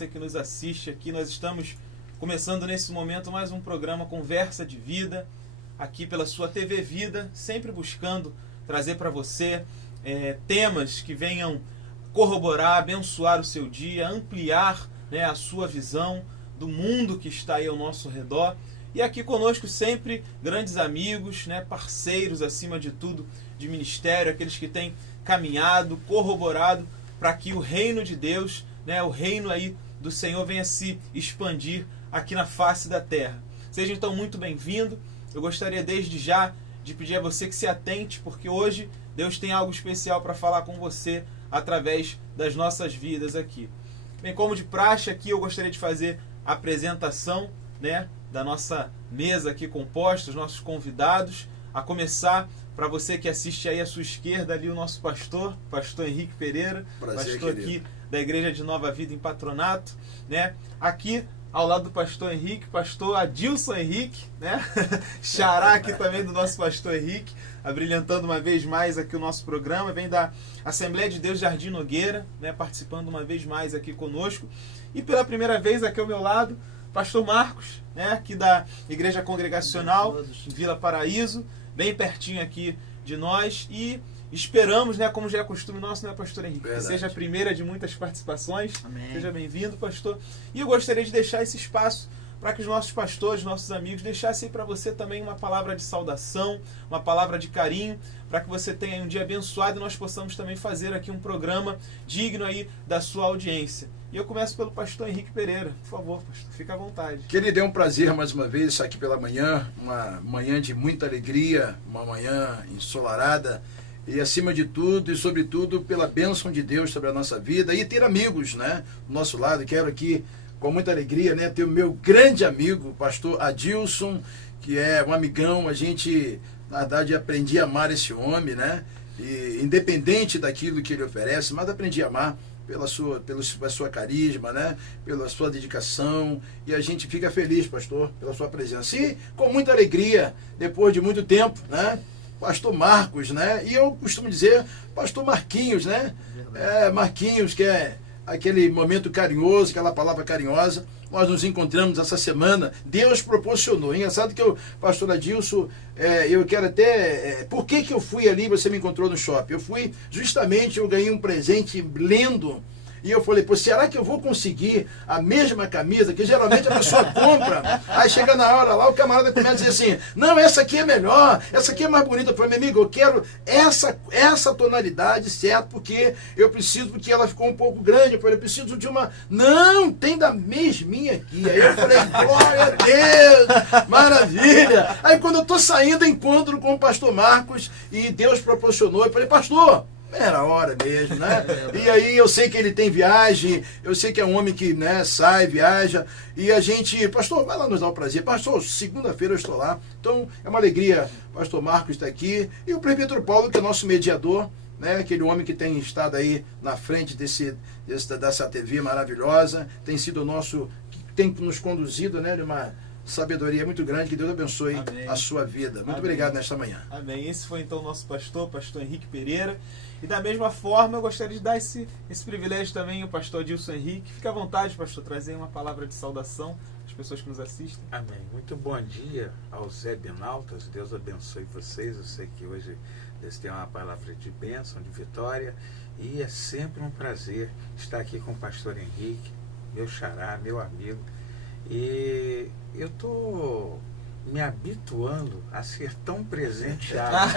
você que nos assiste aqui. Nós estamos começando nesse momento mais um programa Conversa de Vida, aqui pela sua TV Vida, sempre buscando trazer para você temas que venham corroborar, abençoar o seu dia, ampliar, né, a sua visão do mundo que está aí ao nosso redor. E aqui conosco sempre grandes amigos, né, parceiros acima de tudo de ministério, aqueles que têm caminhado, corroborado para que o reino de Deus, né, o reino aí do Senhor venha se expandir aqui na face da terra. Seja então muito bem-vindo. Eu gostaria desde já de pedir a você que se atente, porque hoje Deus tem algo especial para falar com você através das nossas vidas aqui. Bem, como de praxe aqui, eu gostaria de fazer a apresentação, né, da nossa mesa aqui composta, os nossos convidados, a começar para você que assiste aí à sua esquerda ali o nosso pastor Henrique Pereira, prazer, pastor querido. Aqui da Igreja de Nova Vida em Patronato, né? Aqui ao lado do pastor Henrique, pastor Adilson Henrique, né? Xará aqui também do nosso pastor Henrique, abrilhantando uma vez mais aqui o nosso programa, vem da Assembleia de Deus Jardim Nogueira, né? Participando uma vez mais aqui conosco. E pela primeira vez aqui ao meu lado, pastor Marcos, né? Aqui da Igreja Congregacional Vila Paraíso, bem pertinho aqui de nós, e esperamos, né, como já é costume nosso, né, pastor Henrique, que seja a primeira de muitas participações. Amém. Seja bem-vindo, pastor. E eu gostaria de deixar esse espaço para que os nossos pastores, nossos amigos, deixassem para você também uma palavra de saudação, uma palavra de carinho, para que você tenha um dia abençoado e nós possamos também fazer aqui um programa digno aí da sua audiência. E eu começo pelo pastor Henrique Pereira. Por favor, pastor, fica à vontade. Querido, é um prazer mais uma vez estar aqui pela manhã, uma manhã de muita alegria, uma manhã ensolarada, e acima de tudo e sobretudo pela bênção de Deus sobre a nossa vida e ter amigos, né, do nosso lado. Quero aqui com muita alegria, né, ter o meu grande amigo, o pastor Adilson, que é um amigão. A gente, na verdade, aprendi a amar esse homem, né, e independente daquilo que ele oferece, mas aprendi a amar pela sua carisma, né, pela sua dedicação, e a gente fica feliz, pastor, pela sua presença. E com muita alegria, depois de muito tempo, né, pastor Marcos, né, e eu costumo dizer pastor Marquinhos, né, Marquinhos, que é aquele momento carinhoso, aquela palavra carinhosa. Nós nos encontramos essa semana, Deus proporcionou. Engraçado que o pastor Adilson, eu quero até... por que eu fui ali, você me encontrou no shopping? Eu fui justamente, eu ganhei um presente lendo, e eu falei, pô, será que eu vou conseguir a mesma camisa que geralmente a pessoa compra? Aí chega na hora lá, o camarada começa a dizer assim, não, essa aqui é melhor, essa aqui é mais bonita. Eu falei, meu amigo, eu quero essa tonalidade, certo? Porque eu preciso, porque ela ficou um pouco grande. Eu falei, eu preciso de uma... Não, tem da mesminha aqui. Aí eu falei, glória a Deus, maravilha. Aí quando eu tô saindo, encontro com o pastor Marcos, e Deus proporcionou. Eu falei, pastor, era a hora mesmo, né? E aí eu sei que ele tem viagem, eu sei que é um homem que, né, sai, viaja, e a gente, pastor, vai lá nos dar o prazer. Pastor, segunda-feira eu estou lá. Então é uma alegria, pastor Marcos está aqui, e o presbítero Paulo, que é nosso mediador, né, aquele homem que tem estado aí na frente dessa TV maravilhosa, tem sido o nosso, que tem nos conduzido, né, de uma sabedoria muito grande. Que Deus abençoe. Amém. A sua vida. Muito Amém. Obrigado nesta manhã. Amém. Esse foi então o nosso pastor Henrique Pereira. E da mesma forma eu gostaria de dar esse privilégio também ao pastor Adilson Henrique. Fique à vontade, pastor, trazer uma palavra de saudação às pessoas que nos assistem. Amém. Muito bom dia aos webnautas. Deus abençoe vocês. Eu sei que hoje Deus tem uma palavra de bênção, de vitória, e é sempre um prazer estar aqui com o pastor Henrique, meu xará, meu amigo. E eu estou me habituando a ser tão presenteado.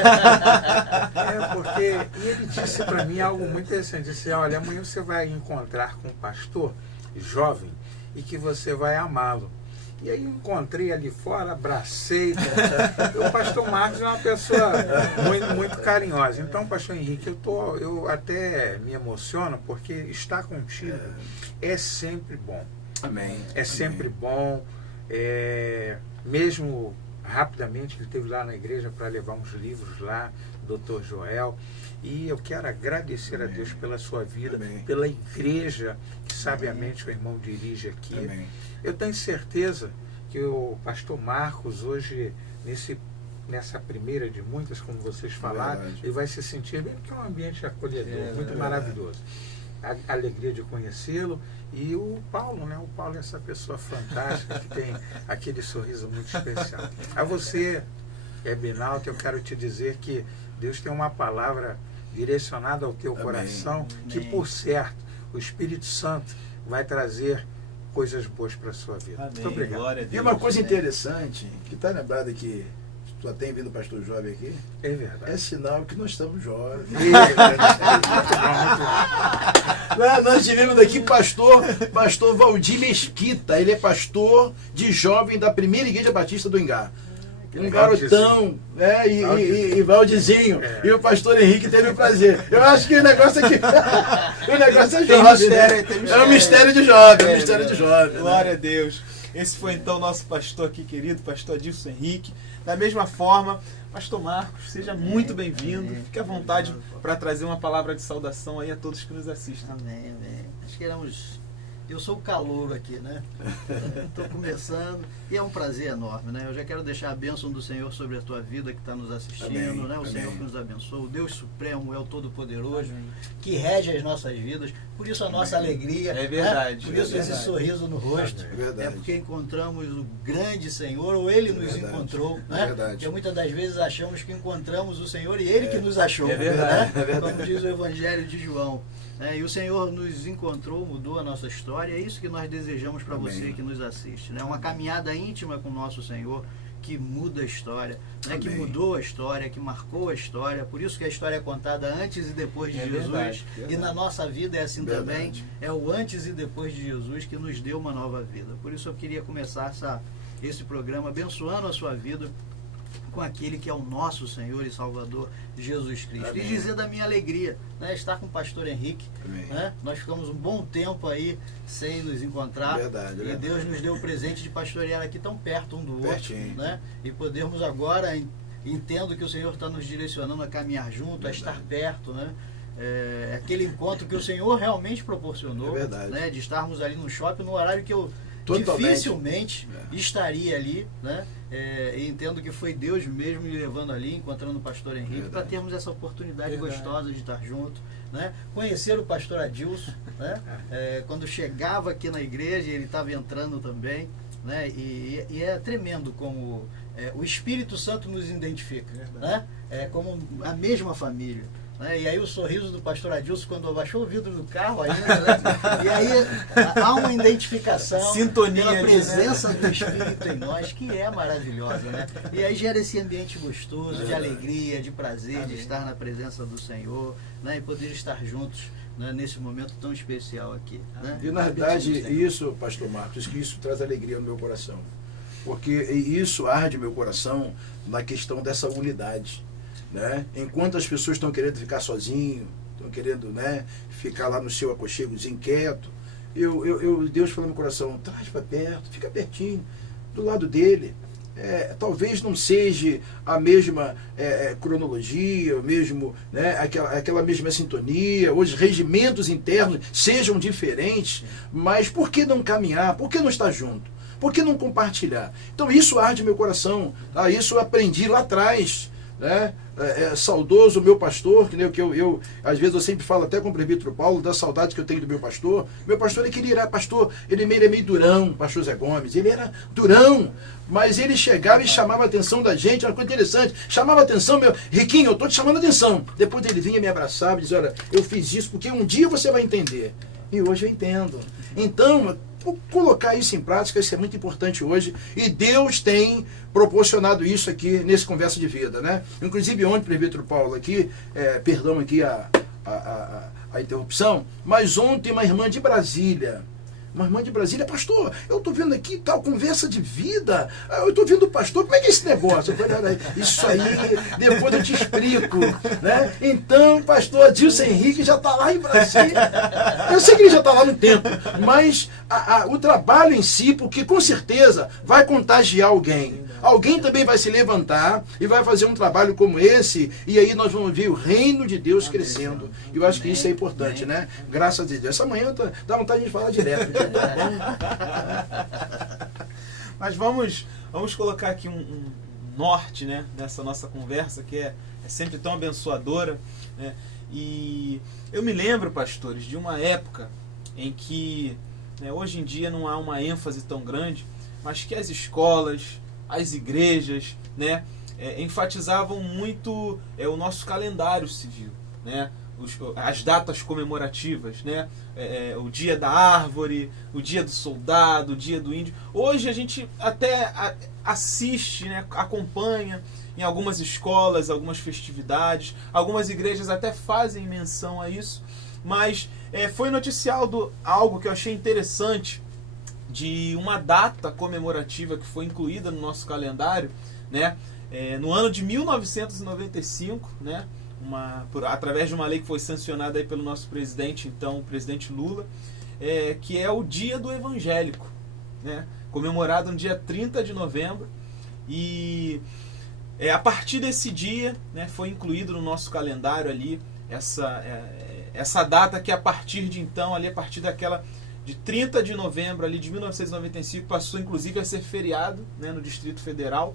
Porque e ele disse para mim algo muito interessante. Disse, olha, amanhã você vai encontrar com um pastor jovem e que você vai amá-lo. E aí eu encontrei ali fora, abracei. O pastor Marcos é uma pessoa muito, muito carinhosa. Então, pastor Henrique, eu até me emociono, porque estar contigo é sempre bom. Amém. É sempre bom. Mesmo rapidamente, ele esteve lá na igreja para levar uns livros lá, Dr. Joel. E eu quero agradecer a Deus pela sua vida, pela igreja que sabiamente o irmão dirige aqui. Amém. Eu tenho certeza que o pastor Marcos hoje, nessa primeira de muitas, como vocês falaram, ele vai se sentir bem, porque é um ambiente acolhedor, muito maravilhoso. a alegria de conhecê-lo. E o Paulo, né? O Paulo é essa pessoa fantástica que tem aquele sorriso muito especial. A você, Ebinaldo, eu quero te dizer que Deus tem uma palavra direcionada ao teu coração, que por certo o Espírito Santo vai trazer coisas boas para a sua vida. Amém. Muito obrigado. Glória a Deus. E uma coisa interessante, que está lembrado que só tem vindo o pastor jovem aqui, É verdade. é sinal que nós estamos jovens. Muito bom. Nós tivemos aqui pastor Valdir Mesquita, ele é pastor de jovem da primeira igreja batista do Engar. Um garotão, né? E Valdizinho. É. E o pastor Henrique teve o prazer. Eu acho que o negócio aqui. O negócio é Tem jovem. mistério, Né? tem É um mistério. mistério de jovem, É, um mistério de jovem. Glória Né? a Deus. Esse foi então o nosso pastor aqui querido, pastor Adilson Henrique. Da mesma forma, pastor Marcos, seja muito bem-vindo. Fique à vontade para trazer uma palavra de saudação aí a todos que nos assistem. Amém, amém. Acho que eu sou o calouro aqui, né? Estou começando e é um prazer enorme, né? Eu já quero deixar a bênção do Senhor sobre a tua vida que está nos assistindo, Amém, né? O amém. Senhor que nos abençoa, o Deus Supremo é o Todo-Poderoso, Amém. que rege as nossas vidas, por isso a nossa alegria, É verdade, né? Por isso é esse verdade. sorriso no rosto, É verdade. é porque encontramos o grande Senhor, ou Ele nos verdade, encontrou, é né? verdade. Porque muitas das vezes achamos que encontramos o Senhor e Ele que nos achou, é verdade, né? é verdade. Como diz o Evangelho de João. E o Senhor nos encontrou, mudou a nossa história, é isso que nós desejamos para Amém. você que nos assiste, né? Uma caminhada íntima com o nosso Senhor que muda a história, né? Que Amém. mudou a história, que marcou a história, por isso que a história é contada antes e depois de É Jesus, verdade, e verdade. na nossa vida é assim Verdade. também, é o antes e depois de Jesus que nos deu uma nova vida. Por isso eu queria começar esse programa abençoando a sua vida com aquele que é o nosso Senhor e Salvador, Jesus Cristo. Amém. E dizer da minha alegria, né, estar com o pastor Henrique. Amém. Né? Nós ficamos um bom tempo aí sem nos encontrar. Verdade, e verdade. Deus nos deu o presente de pastorear aqui tão perto um do outro. Pertinho. Né? E podermos agora, entendo que o Senhor está nos direcionando a caminhar junto, a estar perto, né? Aquele encontro que o Senhor realmente proporcionou, É verdade. né? De estarmos ali no shopping no horário que eu Totalmente. dificilmente estaria ali, né? E entendo que foi Deus mesmo me levando ali, encontrando o pastor Henrique, Verdade. para termos essa oportunidade Verdade. gostosa de estar junto, né? Conhecer o pastor Adilson, né? Quando chegava aqui na igreja, ele estava entrando também, né? E é tremendo como o Espírito Santo nos identifica, né? Como a mesma família. E aí o sorriso do pastor Adilson quando abaixou o vidro do carro ainda, né? E aí há uma identificação Sintonia pela ali, presença né? do Espírito em nós, que é maravilhosa, né? E aí gera esse ambiente gostoso, de alegria, de prazer, de estar na presença do Senhor, né? E poder estar juntos, né? Nesse momento tão especial aqui, né? E na verdade, isso, pastor Marcos, que isso traz alegria no meu coração. Porque isso arde meu coração na questão dessa unidade. Né? Enquanto as pessoas estão querendo ficar sozinho, estão querendo, né, ficar lá no seu aconchegozinho quieto, Deus falou no meu coração, traz para perto, fica pertinho, do lado dele. Talvez não seja a mesma cronologia, o mesmo, né, aquela mesma sintonia, os regimentos internos sejam diferentes, mas por que não caminhar? Por que não estar junto? Por que não compartilhar? Então isso arde meu coração, tá? Isso eu aprendi lá atrás, né? Saudoso o meu pastor, que eu às vezes eu sempre falo até com o presbítero Paulo da saudade que eu tenho do meu pastor. Meu pastor, ele era pastor, ele é meio durão, pastor Zé Gomes, ele era durão, mas ele chegava e chamava a atenção da gente, uma coisa interessante, chamava a atenção, meu Riquinho, eu estou te chamando a atenção. Depois ele vinha, me abraçava e dizia, olha, eu fiz isso porque um dia você vai entender. E hoje eu entendo. Então, colocar isso em prática, isso é muito importante hoje, e Deus tem proporcionado isso aqui nesse Conversa de Vida, né? Inclusive ontem, presbítero Paulo aqui, perdão aqui a interrupção, mas ontem uma irmã de Brasília, pastor, eu estou vendo aqui tal Conversa de Vida, eu estou vendo o pastor, como é que é esse negócio? Eu falei, olha, isso aí, depois eu te explico, né? Então, pastor Adilson Henrique já está lá em Brasília, eu sei que ele já está lá no tempo, mas o trabalho em si, porque com certeza vai contagiar alguém. Alguém também vai se levantar e vai fazer um trabalho como esse, e aí nós vamos ver o reino de Deus crescendo. E eu acho que isso é importante, né? Graças a Deus. Essa manhã dá vontade de falar direto. Mas vamos colocar aqui um norte, né, nessa nossa conversa, que é sempre tão abençoadora, né? E eu me lembro, pastores, de uma época em que, né, hoje em dia não há uma ênfase tão grande, mas que as escolas, as igrejas, né, enfatizavam muito o nosso calendário civil, né, as datas comemorativas, né, o dia da árvore, o dia do soldado, o dia do índio. Hoje a gente até assiste, né, acompanha em algumas escolas, algumas festividades, algumas igrejas até fazem menção a isso, mas foi noticiado algo que eu achei interessante, de uma data comemorativa que foi incluída no nosso calendário, né, no ano de 1995, né, através de uma lei que foi sancionada aí pelo nosso presidente, então o presidente Lula, que é o Dia do Evangélico, né, comemorado no dia 30 de novembro. E a partir desse dia, né, foi incluído no nosso calendário ali essa data que a partir de então, ali, a partir daquela de 30 de novembro ali, de 1995, passou inclusive a ser feriado, né, no Distrito Federal.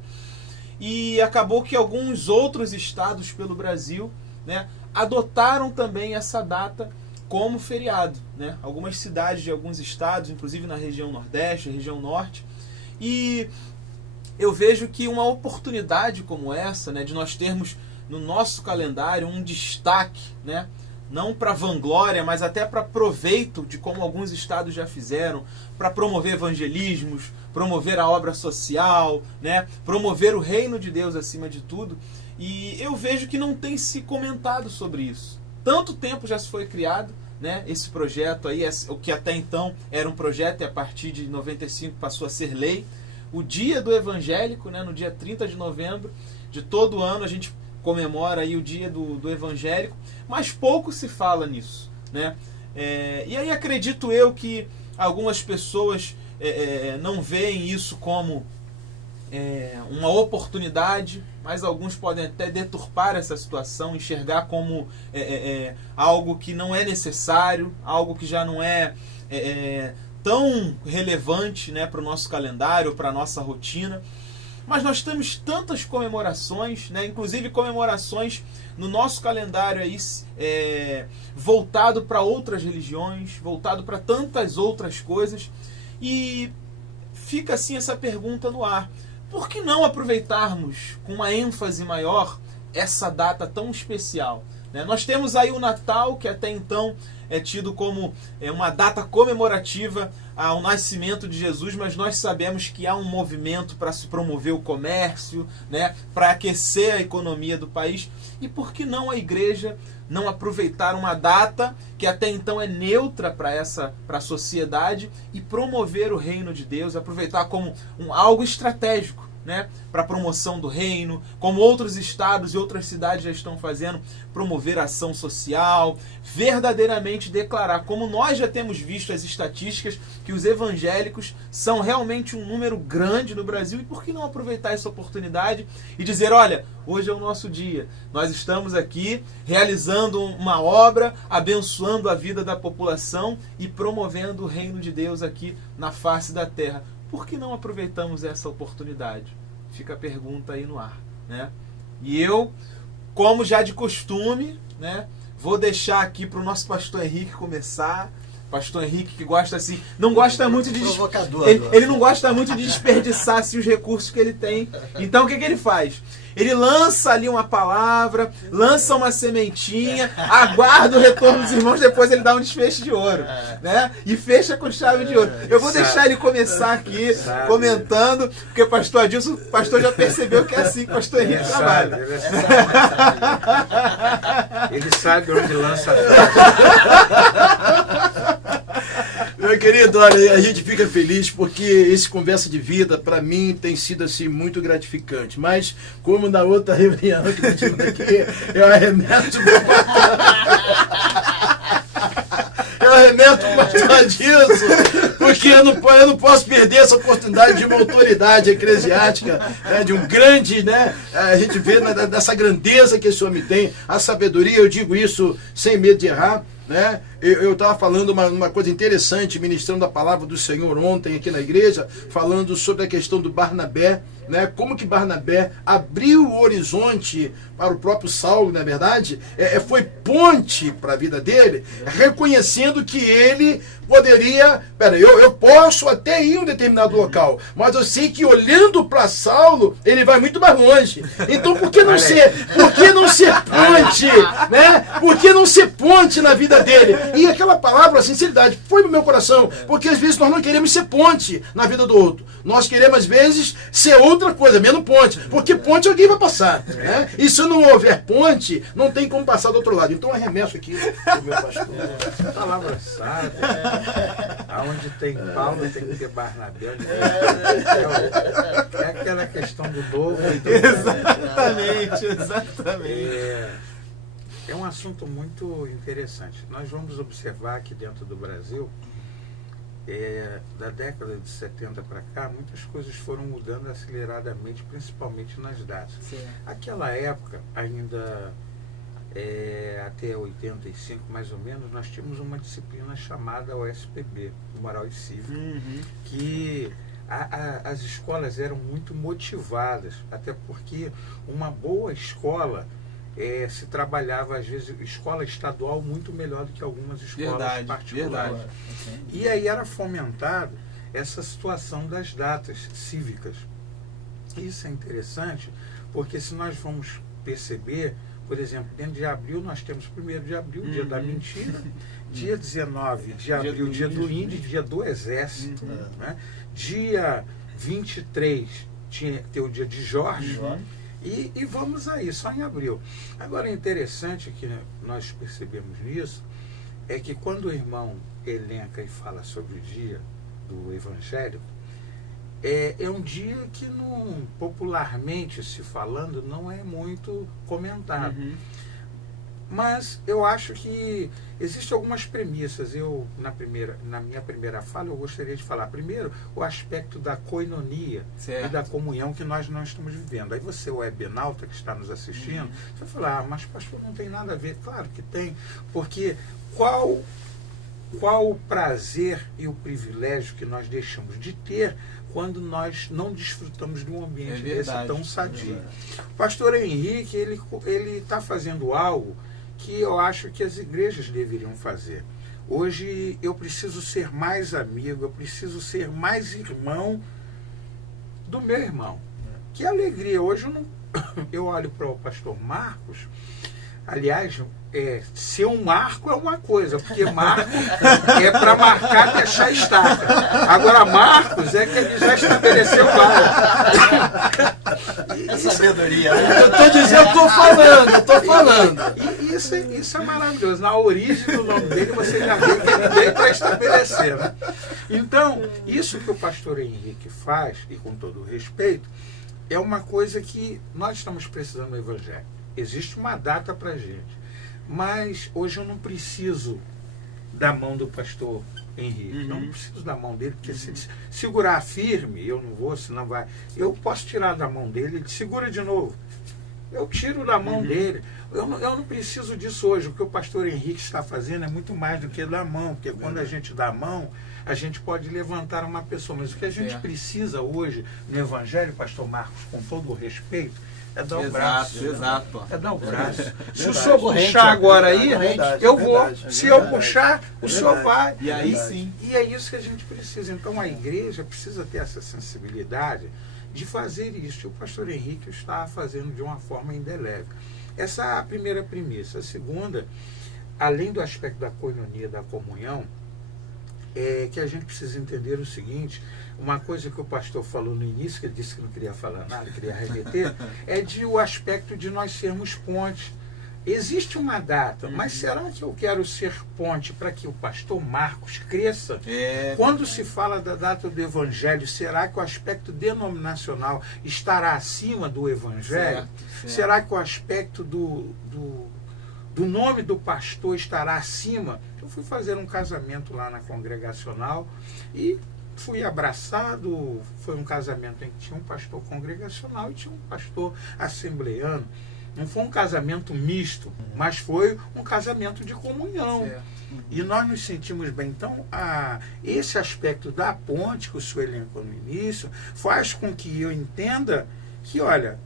E acabou que alguns outros estados pelo Brasil, né, adotaram também essa data como feriado, né? Algumas cidades de alguns estados, inclusive na região Nordeste, região Norte. E eu vejo que uma oportunidade como essa, né, de nós termos no nosso calendário um destaque, né, não para vanglória, mas até para proveito de como alguns estados já fizeram, para promover evangelismos, promover a obra social, né, promover o reino de Deus acima de tudo. E eu vejo que não tem se comentado sobre isso. Tanto tempo já se foi criado, né, esse projeto aí, o que até então era um projeto e a partir de 95 passou a ser lei. O Dia do Evangélico, né, no dia 30 de novembro de todo ano a gente comemora aí o Dia do Evangélico, mas pouco se fala nisso, né? E aí acredito eu que algumas pessoas não veem isso como uma oportunidade, mas alguns podem até deturpar essa situação, enxergar como algo que não é necessário, algo que já não é tão relevante, né, para o nosso calendário, para a nossa rotina. Mas nós temos tantas comemorações, né, inclusive comemorações no nosso calendário aí, voltado para outras religiões, voltado para tantas outras coisas, e fica assim essa pergunta no ar: por que não aproveitarmos com uma ênfase maior essa data tão especial? Né? Nós temos aí o Natal, que até então é tido como uma data comemorativa ao nascimento de Jesus, mas nós sabemos que há um movimento para se promover o comércio, né, para aquecer a economia do país. E por que não a igreja não aproveitar uma data que até então é neutra para a sociedade e promover o reino de Deus, aproveitar como algo estratégico, né, para a promoção do reino, como outros estados e outras cidades já estão fazendo, promover a ação social, verdadeiramente declarar, como nós já temos visto as estatísticas, que os evangélicos são realmente um número grande no Brasil. E por que não aproveitar essa oportunidade e dizer: olha, hoje é o nosso dia, nós estamos aqui realizando uma obra, abençoando a vida da população e promovendo o reino de Deus aqui na face da terra. Por que não aproveitamos essa oportunidade? Fica a pergunta aí no ar, né? E eu, como já de costume, né, vou deixar aqui para o nosso pastor Henrique começar. Pastor Henrique, que gosta assim, não gosta muito de ele não gosta muito de desperdiçar assim, os recursos que ele tem. Então o que ele faz? Ele lança ali uma palavra, lança uma sementinha, aguarda o retorno dos irmãos, depois ele dá um desfecho de ouro, né? E fecha com chave de ouro. Eu vou deixar ele começar aqui comentando, porque o pastor Adilson, o pastor já percebeu que é assim que o pastor Henrique trabalha. Ele sabe onde lança a Meu querido, olha, a gente fica feliz porque esse Conversa de Vida, para mim, tem sido assim muito gratificante. Mas, como na outra reunião que eu tive aqui, eu arremeto o pastor Adilson, porque eu não posso perder essa oportunidade de uma autoridade eclesiástica, né, de um grande, né, a gente vê dessa grandeza que esse homem tem, a sabedoria, eu digo isso sem medo de errar, né? Eu estava falando uma coisa interessante, ministrando a palavra do Senhor ontem aqui na igreja, falando sobre a questão do Barnabé, né? Como que Barnabé abriu o horizonte para o próprio Saulo, na verdade, foi ponte para a vida dele, reconhecendo que ele poderia, eu posso até ir em um determinado local, mas eu sei que olhando para Saulo, ele vai muito mais longe. Então por que não ser ponte, né? Por que não ser ponte na vida dele? E aquela palavra, sinceridade, foi no meu coração, porque às vezes nós não queremos ser ponte na vida do outro. Nós queremos às vezes ser outra coisa, menos ponte, porque ponte alguém vai passar, né? E se não houver ponte, não tem como passar do outro lado. Então arremesso aqui o meu pastor. Palavra sábia. Aonde tem Paulo tem que ter Barnabé. É aquela questão do novo e do Exatamente. É um assunto muito interessante. Nós vamos observar que dentro do Brasil, da década de 70 para cá, muitas coisas foram mudando aceleradamente, principalmente nas datas. Sim. Aquela época, ainda até 85 mais ou menos, nós tínhamos uma disciplina chamada OSPB, Moral e Cívica, que as escolas eram muito motivadas, até porque uma boa escola se trabalhava, às vezes, escola estadual muito melhor do que algumas escolas particulares. Verdade. E aí era fomentado essa situação das datas cívicas. Isso é interessante, porque se nós vamos perceber, por exemplo, dentro de abril nós temos 1º de abril, dia da mentira, dia 19 de abril, dia do índio, dia do exército, né? Dia 23 tinha que ter o dia de Jorge, e vamos aí, só em abril. Agora, é interessante que nós percebemos nisso, é que quando o irmão elenca e fala sobre o dia do evangélico, é um dia que, popularmente se falando, não é muito comentado. Mas eu acho que existem algumas premissas. Na minha primeira fala, eu gostaria de falar primeiro o aspecto da koinonia e da comunhão que nós não estamos vivendo. Aí você, o webnauta que está nos assistindo, você vai falar, mas pastor, não tem nada a ver. Claro que tem, porque qual o prazer e o privilégio que nós deixamos de ter quando nós não desfrutamos de um ambiente desse tão sadio. O pastor Henrique, ele está fazendo algo que eu acho que as igrejas deveriam fazer. Hoje eu preciso ser mais amigo, eu preciso ser mais irmão do meu irmão. Que alegria! Hoje eu olho para o pastor Marcos, aliás, ser um marco é uma coisa, porque marco é para marcar e deixar estaca. Agora, Marcos é que ele já estabeleceu várias. Sabedoria, né? Eu estou dizendo, eu estou falando. E isso é maravilhoso. Na origem do nome dele, você já vê que ele veio para estabelecer, né? Então, isso que o pastor Henrique faz, e com todo o respeito, é uma coisa que nós estamos precisando do Evangelho. Existe uma data para a gente. Mas hoje eu não preciso da mão do pastor Henrique. Eu não preciso da mão dele, porque se ele segurar firme, eu não vou, senão vai. Eu posso tirar da mão dele, ele segura de novo. Eu tiro da mão dele. Eu não preciso disso hoje. O que o pastor Henrique está fazendo é muito mais do que dar mão, porque quando a gente dá a mão, a gente pode levantar uma pessoa. Mas o que a gente precisa hoje no Evangelho, pastor Marcos, com todo o respeito, é dar o braço. Exato. É dar o braço. Se o senhor puxar agora aí, eu vou. Se eu puxar, o senhor vai. E aí sim. E é isso que a gente precisa. Então a igreja precisa ter essa sensibilidade de fazer isso. O pastor Henrique está fazendo de uma forma indelével. Essa é a primeira premissa. A segunda, além do aspecto da koinonia, da comunhão, é que a gente precisa entender o seguinte: uma coisa que o pastor falou no início, que ele disse que não queria falar nada, queria remeter, é o aspecto de nós sermos pontes. Existe uma data, mas será que eu quero ser ponte para que o pastor Marcos cresça? Quando se fala da data do Evangelho, será que o aspecto denominacional estará acima do Evangelho? Certo. Será que o aspecto do nome do pastor estará acima? Eu fui fazer um casamento lá na Congregacional e fui abraçado. Foi um casamento em que tinha um pastor congregacional e tinha um pastor assembleano. Não foi um casamento misto, mas foi um casamento de comunhão. Certo. E nós nos sentimos bem. Então, esse aspecto da ponte que o senhor elencou no início faz com que eu entenda que, olha,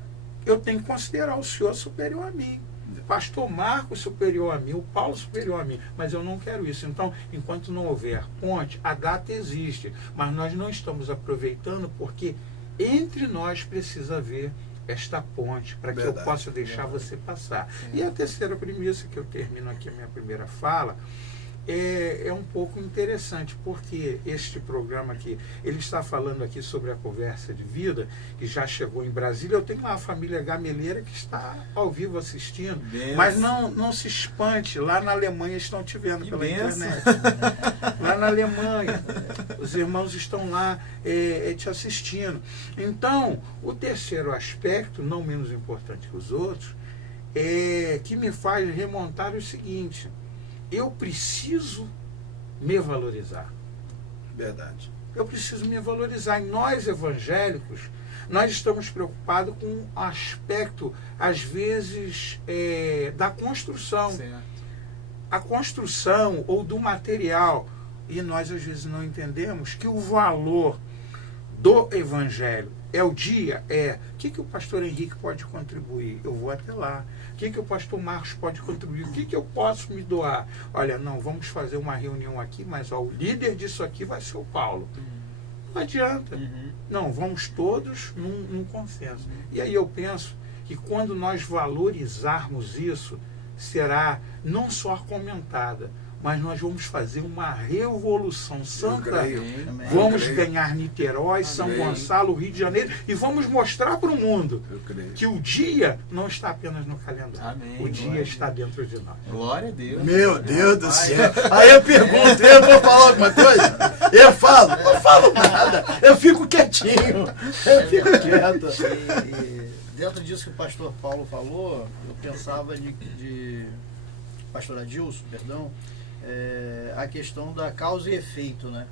eu tenho que considerar o senhor superior a mim. Pastor Marcos superior a mim, o Paulo superior a mim, mas eu não quero isso. Então, enquanto não houver ponte, a data existe, mas nós não estamos aproveitando porque entre nós precisa haver esta ponte para que eu possa deixar você passar. E a terceira premissa, que eu termino aqui a minha primeira fala, é um pouco interessante, porque este programa aqui, ele está falando aqui sobre a conversa de vida, que já chegou em Brasília. Eu tenho lá a família Gameleira que está ao vivo assistindo, mas não se espante, lá na Alemanha estão te vendo pela internet. Lá na Alemanha, os irmãos estão lá te assistindo. Então, o terceiro aspecto, não menos importante que os outros, que me faz remontar o seguinte: eu preciso me valorizar. Verdade. Eu preciso me valorizar. E nós, evangélicos, nós estamos preocupados com o aspecto, às vezes, da construção. Certo. A construção ou do material. E nós, às vezes, não entendemos que o valor do evangelho é o dia, o que o pastor Henrique pode contribuir? Eu vou até lá. O que o pastor Marcos pode contribuir? O que eu posso me doar? Olha, não, vamos fazer uma reunião aqui, mas o líder disso aqui vai ser o Paulo. Não adianta. Não, vamos todos num consenso. E aí eu penso que quando nós valorizarmos isso, será não só comentada, mas nós vamos fazer uma revolução santa. Vamos ganhar Niterói, São Gonçalo, Rio de Janeiro, e vamos mostrar para o mundo que o dia não está apenas no calendário. O dia está dentro de nós. Glória a Deus. Meu Deus do céu. Aí eu pergunto, eu vou falar alguma coisa? Eu falo, não falo nada. Eu fico quietinho. Eu fico quieto. E dentro disso que o pastor Paulo falou, eu pensava de pastor Adilson, perdão, a questão da causa e efeito, né?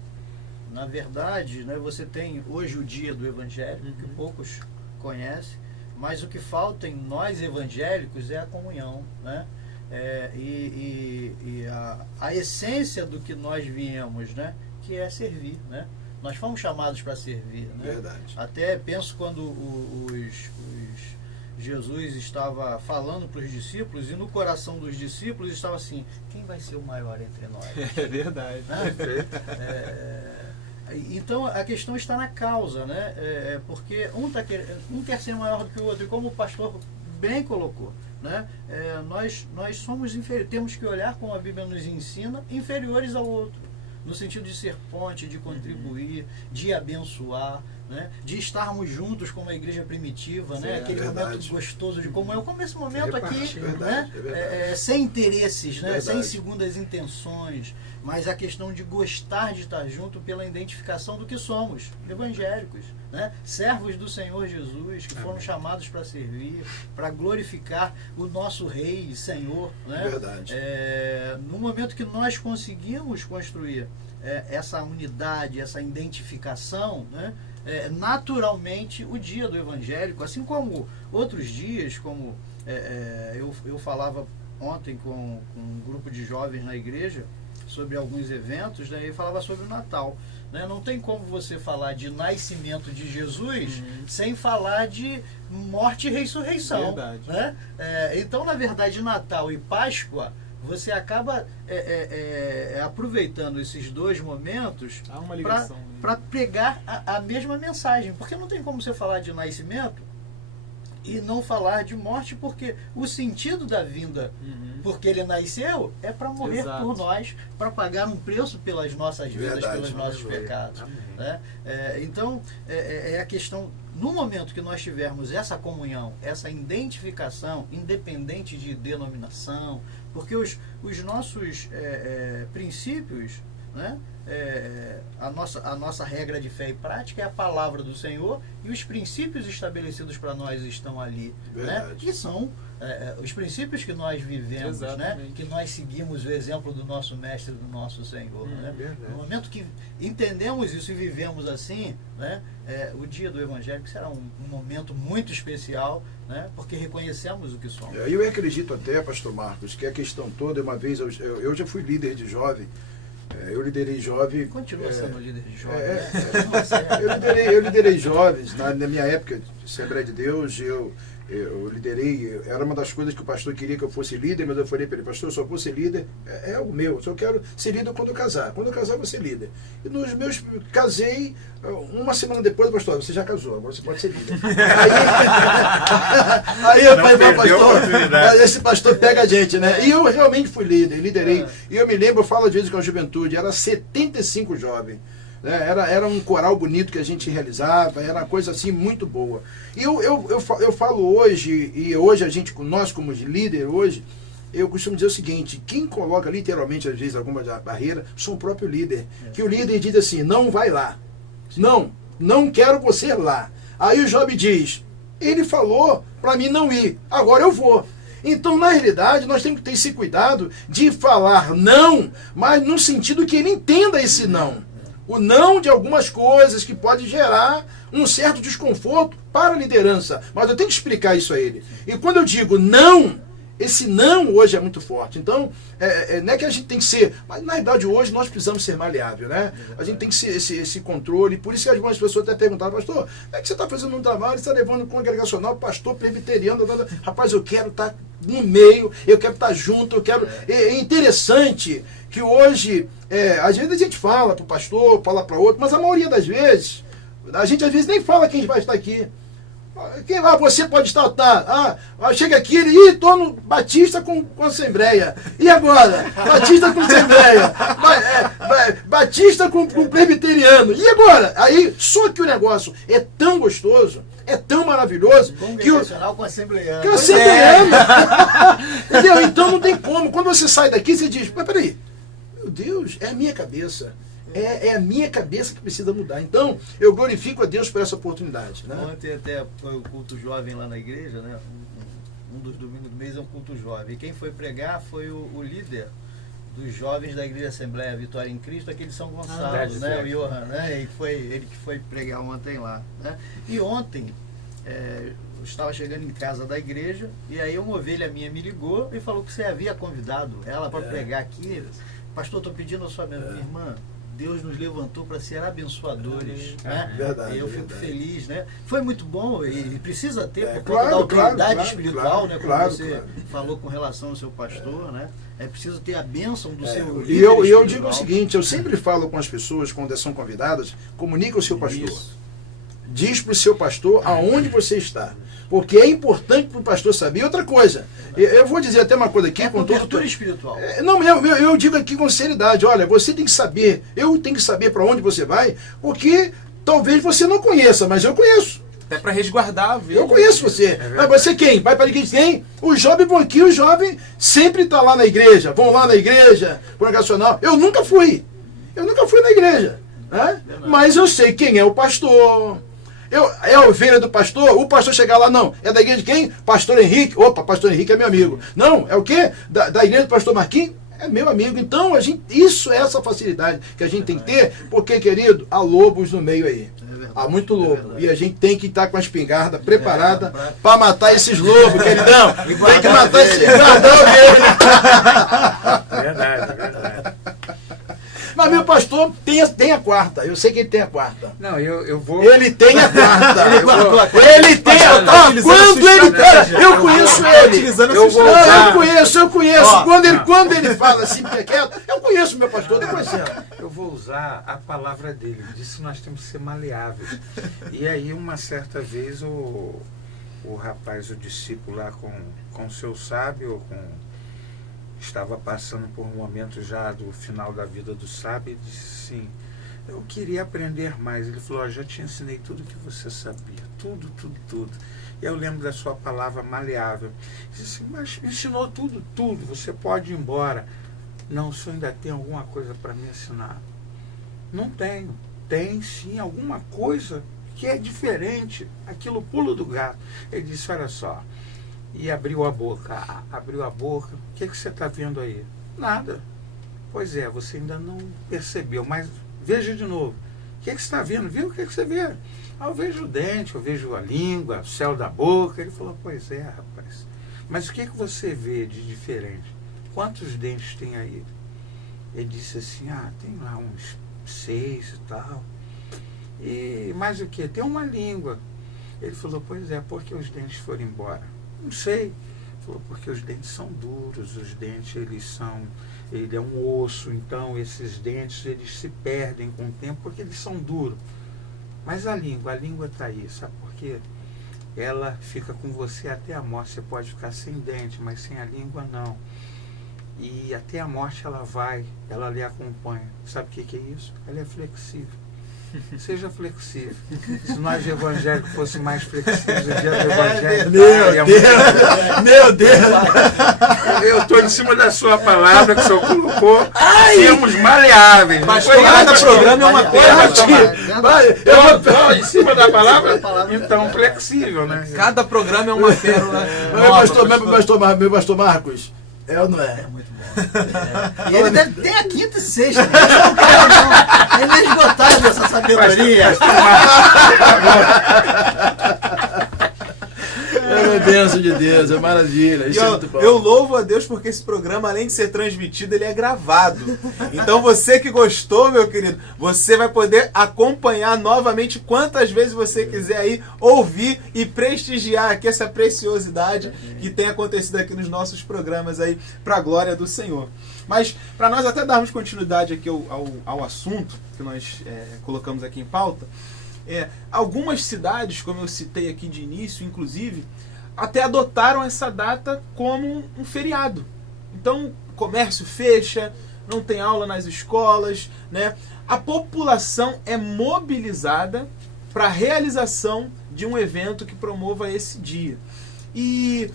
Na verdade, né, você tem hoje o dia do evangelho, que poucos conhecem, mas o que falta em nós evangélicos é a comunhão, né? A essência do que nós viemos, né? Que é servir, né? Nós fomos chamados para servir, né? Verdade. Até penso quando Jesus estava falando para os discípulos, e no coração dos discípulos estava assim: quem vai ser o maior entre nós? É verdade. Então a questão está na causa, né? Porque um quer ser maior do que o outro, e como o pastor bem colocou, né? Nós somos inferiores, temos que olhar, como a Bíblia nos ensina, inferiores ao outro, no sentido de ser ponte, de contribuir, de abençoar, né? De estarmos juntos como a igreja primitiva, né? Aquele momento gostoso de comunhão, como esse momento aqui, né? Sem interesses, né? Sem segundas intenções, mas a questão de gostar de estar junto pela identificação do que somos, evangélicos, né? Servos do Senhor Jesus, que foram chamados para servir, para glorificar o nosso Rei e Senhor, né? Verdade. No momento que nós conseguimos construir essa unidade, essa identificação, né? Naturalmente o dia do evangélico, assim como outros dias, como eu falava ontem com um grupo de jovens na igreja sobre alguns eventos, né, e falava sobre o Natal, né? Não tem como você falar de nascimento de Jesus sem falar de morte e ressurreição, né? Então, na verdade, Natal e Páscoa, você acaba aproveitando esses dois momentos para pregar a mesma mensagem. Porque não tem como você falar de nascimento e não falar de morte, porque o sentido da vinda, porque ele nasceu, é para morrer por nós, para pagar um preço pelas nossas vidas, pelos nossos pecados, né? Então, a questão, no momento que nós tivermos essa comunhão, essa identificação, independente de denominação, porque os nossos princípios né? A nossa regra de fé e prática é a palavra do Senhor, e os princípios estabelecidos para nós estão ali, né? Que são os princípios que nós vivemos, né? Que nós seguimos o exemplo do nosso mestre, do nosso Senhor, né? No momento que entendemos isso e vivemos assim, né? O dia do Evangelho será um momento muito especial, né? Porque reconhecemos o que somos. Eu acredito até, pastor Marcos, que a questão toda, uma vez eu já fui líder de jovem. Eu liderei jovens. Continua sendo líder de jovens. Eu liderei jovens. Na minha época de Assembleia de Deus, eu liderei. Era uma das coisas que o pastor queria que eu fosse líder, mas eu falei para ele: pastor, eu só vou ser líder, é o meu. Eu só quero ser líder quando eu casar. Quando eu casar, eu vou ser líder. E nos meus. Casei, uma semana depois, pastor, você já casou, agora você pode ser líder. Aí eu falei para o pastor: esse pastor pega a gente, né? E eu realmente fui líder, liderei. E eu me lembro, eu falo às vezes com a juventude, era 75 jovens. Era um coral bonito que a gente realizava, era uma coisa assim muito boa. E eu falo hoje, e hoje nós como líder hoje, eu costumo dizer o seguinte: quem coloca literalmente às vezes alguma barreira são o próprio líder. Que o líder diz assim: não vai lá, não quero você lá. Aí o jovem diz: ele falou para mim não ir, agora eu vou. Então, na realidade, nós temos que ter esse cuidado de falar não, mas no sentido que ele entenda esse não. O não de algumas coisas que pode gerar um certo desconforto para a liderança. Mas eu tenho que explicar isso a ele. E quando eu digo não, esse não hoje é muito forte. Então, não é que a gente tem que ser... Mas na verdade hoje nós precisamos ser maleável, né? A gente tem que ser esse controle. Por isso que algumas pessoas até perguntaram: pastor, é que você está fazendo um trabalho, você está levando congregacional, pastor presbiteriano. Rapaz, eu quero estar no meio, eu quero estar junto, eu quero... É interessante que hoje... às vezes a gente fala para o pastor, fala para outro, mas a maioria das vezes, a gente às vezes nem fala quem vai estar aqui. Você pode estar, chega aqui, estou no Batista com Assembleia. E agora? Batista com Assembleia. Batista com presbiteriano. E agora? Aí, só que o negócio é tão gostoso, é tão maravilhoso, congregacional com assembleiano. Que o assembleiano. Entendeu? Então não tem como. Quando você sai daqui, você diz: mas peraí, meu Deus, é a minha cabeça. É a minha cabeça que precisa mudar. Então, eu glorifico a Deus por essa oportunidade. Né? Ontem até foi o culto jovem lá na igreja, né? Um dos domingos do mês é um culto jovem. E quem foi pregar foi o líder dos jovens da Igreja Assembleia Vitória em Cristo, aquele de São Gonçalo, né? O Johan, né? Ele que foi pregar ontem lá. Né? E ontem, eu estava chegando em casa da igreja, e aí uma ovelha minha me ligou e falou que você havia convidado ela para pregar aqui. Pastor, estou pedindo a sua irmã. Deus nos levantou para ser abençoadores, né? Verdade, eu fico feliz, né? Foi muito bom e precisa ter por conta claro, da autoridade claro, espiritual, né? Como você falou com relação ao seu pastor, né? É preciso ter a bênção do seu líder. E eu digo o seguinte: eu sempre falo com as pessoas quando são convidadas: comunica o seu pastor. Isso. Diz para o seu pastor aonde você está. Porque é importante para o pastor saber. E outra coisa, eu vou dizer até uma coisa aqui. Com cobertura espiritual. Eu digo aqui com sinceridade: olha, você tem que saber, eu tenho que saber para onde você vai, porque talvez você não conheça, mas eu conheço. Até para resguardar a vida. Eu conheço você. Mas você quem? Vai para a igreja quem? Os jovens vão aqui, os jovens sempre estão lá na igreja, vão lá na igreja, congregacional. Eu nunca fui na igreja. Né? Mas eu sei quem é o pastor. É a ovelha do pastor, o pastor chegar lá, não, é da igreja de quem? Pastor Henrique. Opa, pastor Henrique é meu amigo. Não, é o quê? Da igreja do pastor Marquinhos? É meu amigo. Então, isso é essa facilidade que a gente tem que ter, porque, querido, há lobos no meio aí. Há muito lobo. E a gente tem que estar com a espingarda preparada para matar esses lobos, queridão. Tem que matar esse guardão dele. Verdade. Mas meu pastor tem a quarta. Eu sei que ele tem a quarta. Não, eu vou... Ele tem a quarta. Ele tem a quarta. Quando ele... Eu conheço ele. Eu conheço. Quando ele fala assim, quieto, eu conheço meu pastor. Eu vou usar a palavra dele. Ele disse que nós temos que ser maleáveis. E aí, uma certa vez, o rapaz, o discípulo lá com o seu sábio, estava passando por um momento já do final da vida do sábio, e disse assim: eu queria aprender mais. Ele falou: já te ensinei tudo que você sabia, tudo. E eu lembro da sua palavra maleável. Ele disse assim: mas me ensinou tudo, você pode ir embora. Não, o senhor ainda tem alguma coisa para me ensinar? Não tenho. Tem sim alguma coisa que é diferente. Aquilo pulo do gato. Ele disse, olha só. E abriu a boca. Abriu a boca. O que você está vendo aí? Nada. Pois é, você ainda não percebeu, mas veja de novo. O que você está vendo? Viu o que você vê? Ah, eu vejo o dente, eu vejo a língua, o céu da boca. Ele falou, pois é, rapaz. Mas o que você vê de diferente? Quantos dentes tem aí? Ele disse assim, tem lá uns 6 e tal. E mais o que? Tem uma língua. Ele falou, pois é, por que os dentes foram embora? Não sei. Ele falou, porque os dentes são duros, os dentes ele é um osso, então esses dentes eles se perdem com o tempo porque eles são duros. Mas a língua está aí, sabe por quê? Ela fica com você até a morte. Você pode ficar sem dente, mas sem a língua não. E até a morte ela lhe acompanha. Sabe o que é isso? Ela é flexível. Seja flexível. Se nós evangélicos fossem mais flexíveis, o dia do evangelho... Meu Deus! Eu estou em cima da sua palavra que o senhor colocou. Sermos maleáveis. Pastor, cada programa é uma pérola. Eu estou em cima da palavra, então flexível, né? Cada programa é uma pérola. Meu pastor Marcos, é ou não é? É muito bom. E ele deve ter a quinta e sexta. Ele é esgotado dessa sabedoria. É a bênção de Deus, é maravilha. Isso é muito bom. Eu louvo a Deus porque esse programa, além de ser transmitido, ele é gravado. Então você que gostou, meu querido, você vai poder acompanhar novamente quantas vezes você quiser aí ouvir e prestigiar aqui essa preciosidade que tem acontecido aqui nos nossos programas aí, para a glória do Senhor. Mas para nós até darmos continuidade aqui ao assunto que nós colocamos aqui em pauta, algumas cidades, como eu citei aqui de início, inclusive, até adotaram essa data como um feriado. Então, o comércio fecha, não tem aula nas escolas, né? A população é mobilizada para a realização de um evento que promova esse dia. E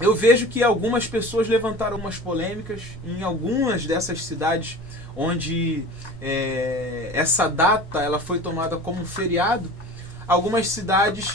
eu vejo que algumas pessoas levantaram umas polêmicas em algumas dessas cidades onde essa data ela foi tomada como um feriado. Algumas cidades,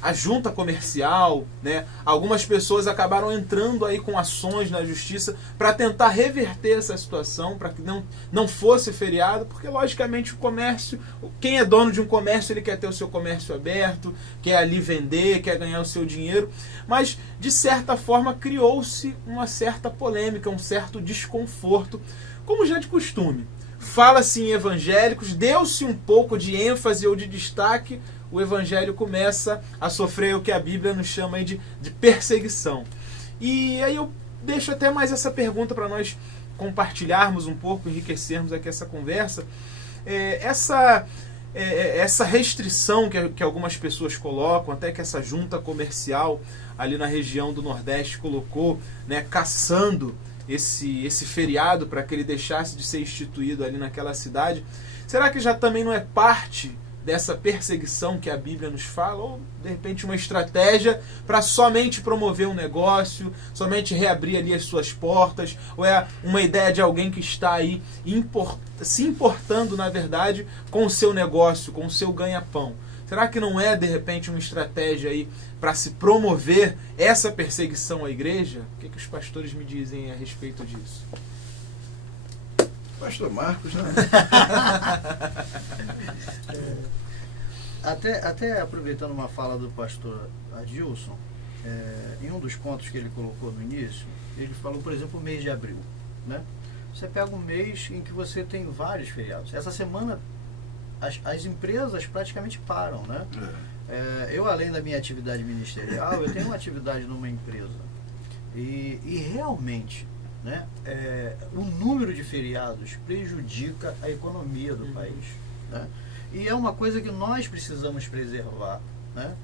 a junta comercial, né, algumas pessoas acabaram entrando aí com ações na justiça para tentar reverter essa situação, para que não fosse feriado, porque logicamente o comércio, quem é dono de um comércio, ele quer ter o seu comércio aberto, quer ali vender, quer ganhar o seu dinheiro, mas de certa forma criou-se uma certa polêmica, um certo desconforto, como já de costume. Fala-se em evangélicos, deu-se um pouco de ênfase ou de destaque, o evangelho começa a sofrer o que a Bíblia nos chama aí de perseguição. E aí eu deixo até mais essa pergunta para nós compartilharmos um pouco, enriquecermos aqui essa conversa. Essa restrição que algumas pessoas colocam, até que essa junta comercial ali na região do Nordeste colocou, né, caçando esse feriado para que ele deixasse de ser instituído ali naquela cidade, será que já também não é parte dessa perseguição que a Bíblia nos fala? Ou, de repente, uma estratégia para somente promover um negócio, somente reabrir ali as suas portas? Ou é uma ideia de alguém que está aí se importando, na verdade, com o seu negócio, com o seu ganha-pão? Será que não é, de repente, uma estratégia aí para se promover essa perseguição à igreja? O que os pastores me dizem a respeito disso? Pastor Marcos, né? Até aproveitando uma fala do pastor Adilson, em um dos pontos que ele colocou no início, ele falou, por exemplo, o mês de abril, né? Você pega um mês em que você tem vários feriados. Essa semana as empresas praticamente param, né? Eu, além da minha atividade ministerial, eu tenho uma atividade numa empresa. E realmente, né, o número de feriados prejudica a economia do país, né? E é uma coisa que nós precisamos preservar, né?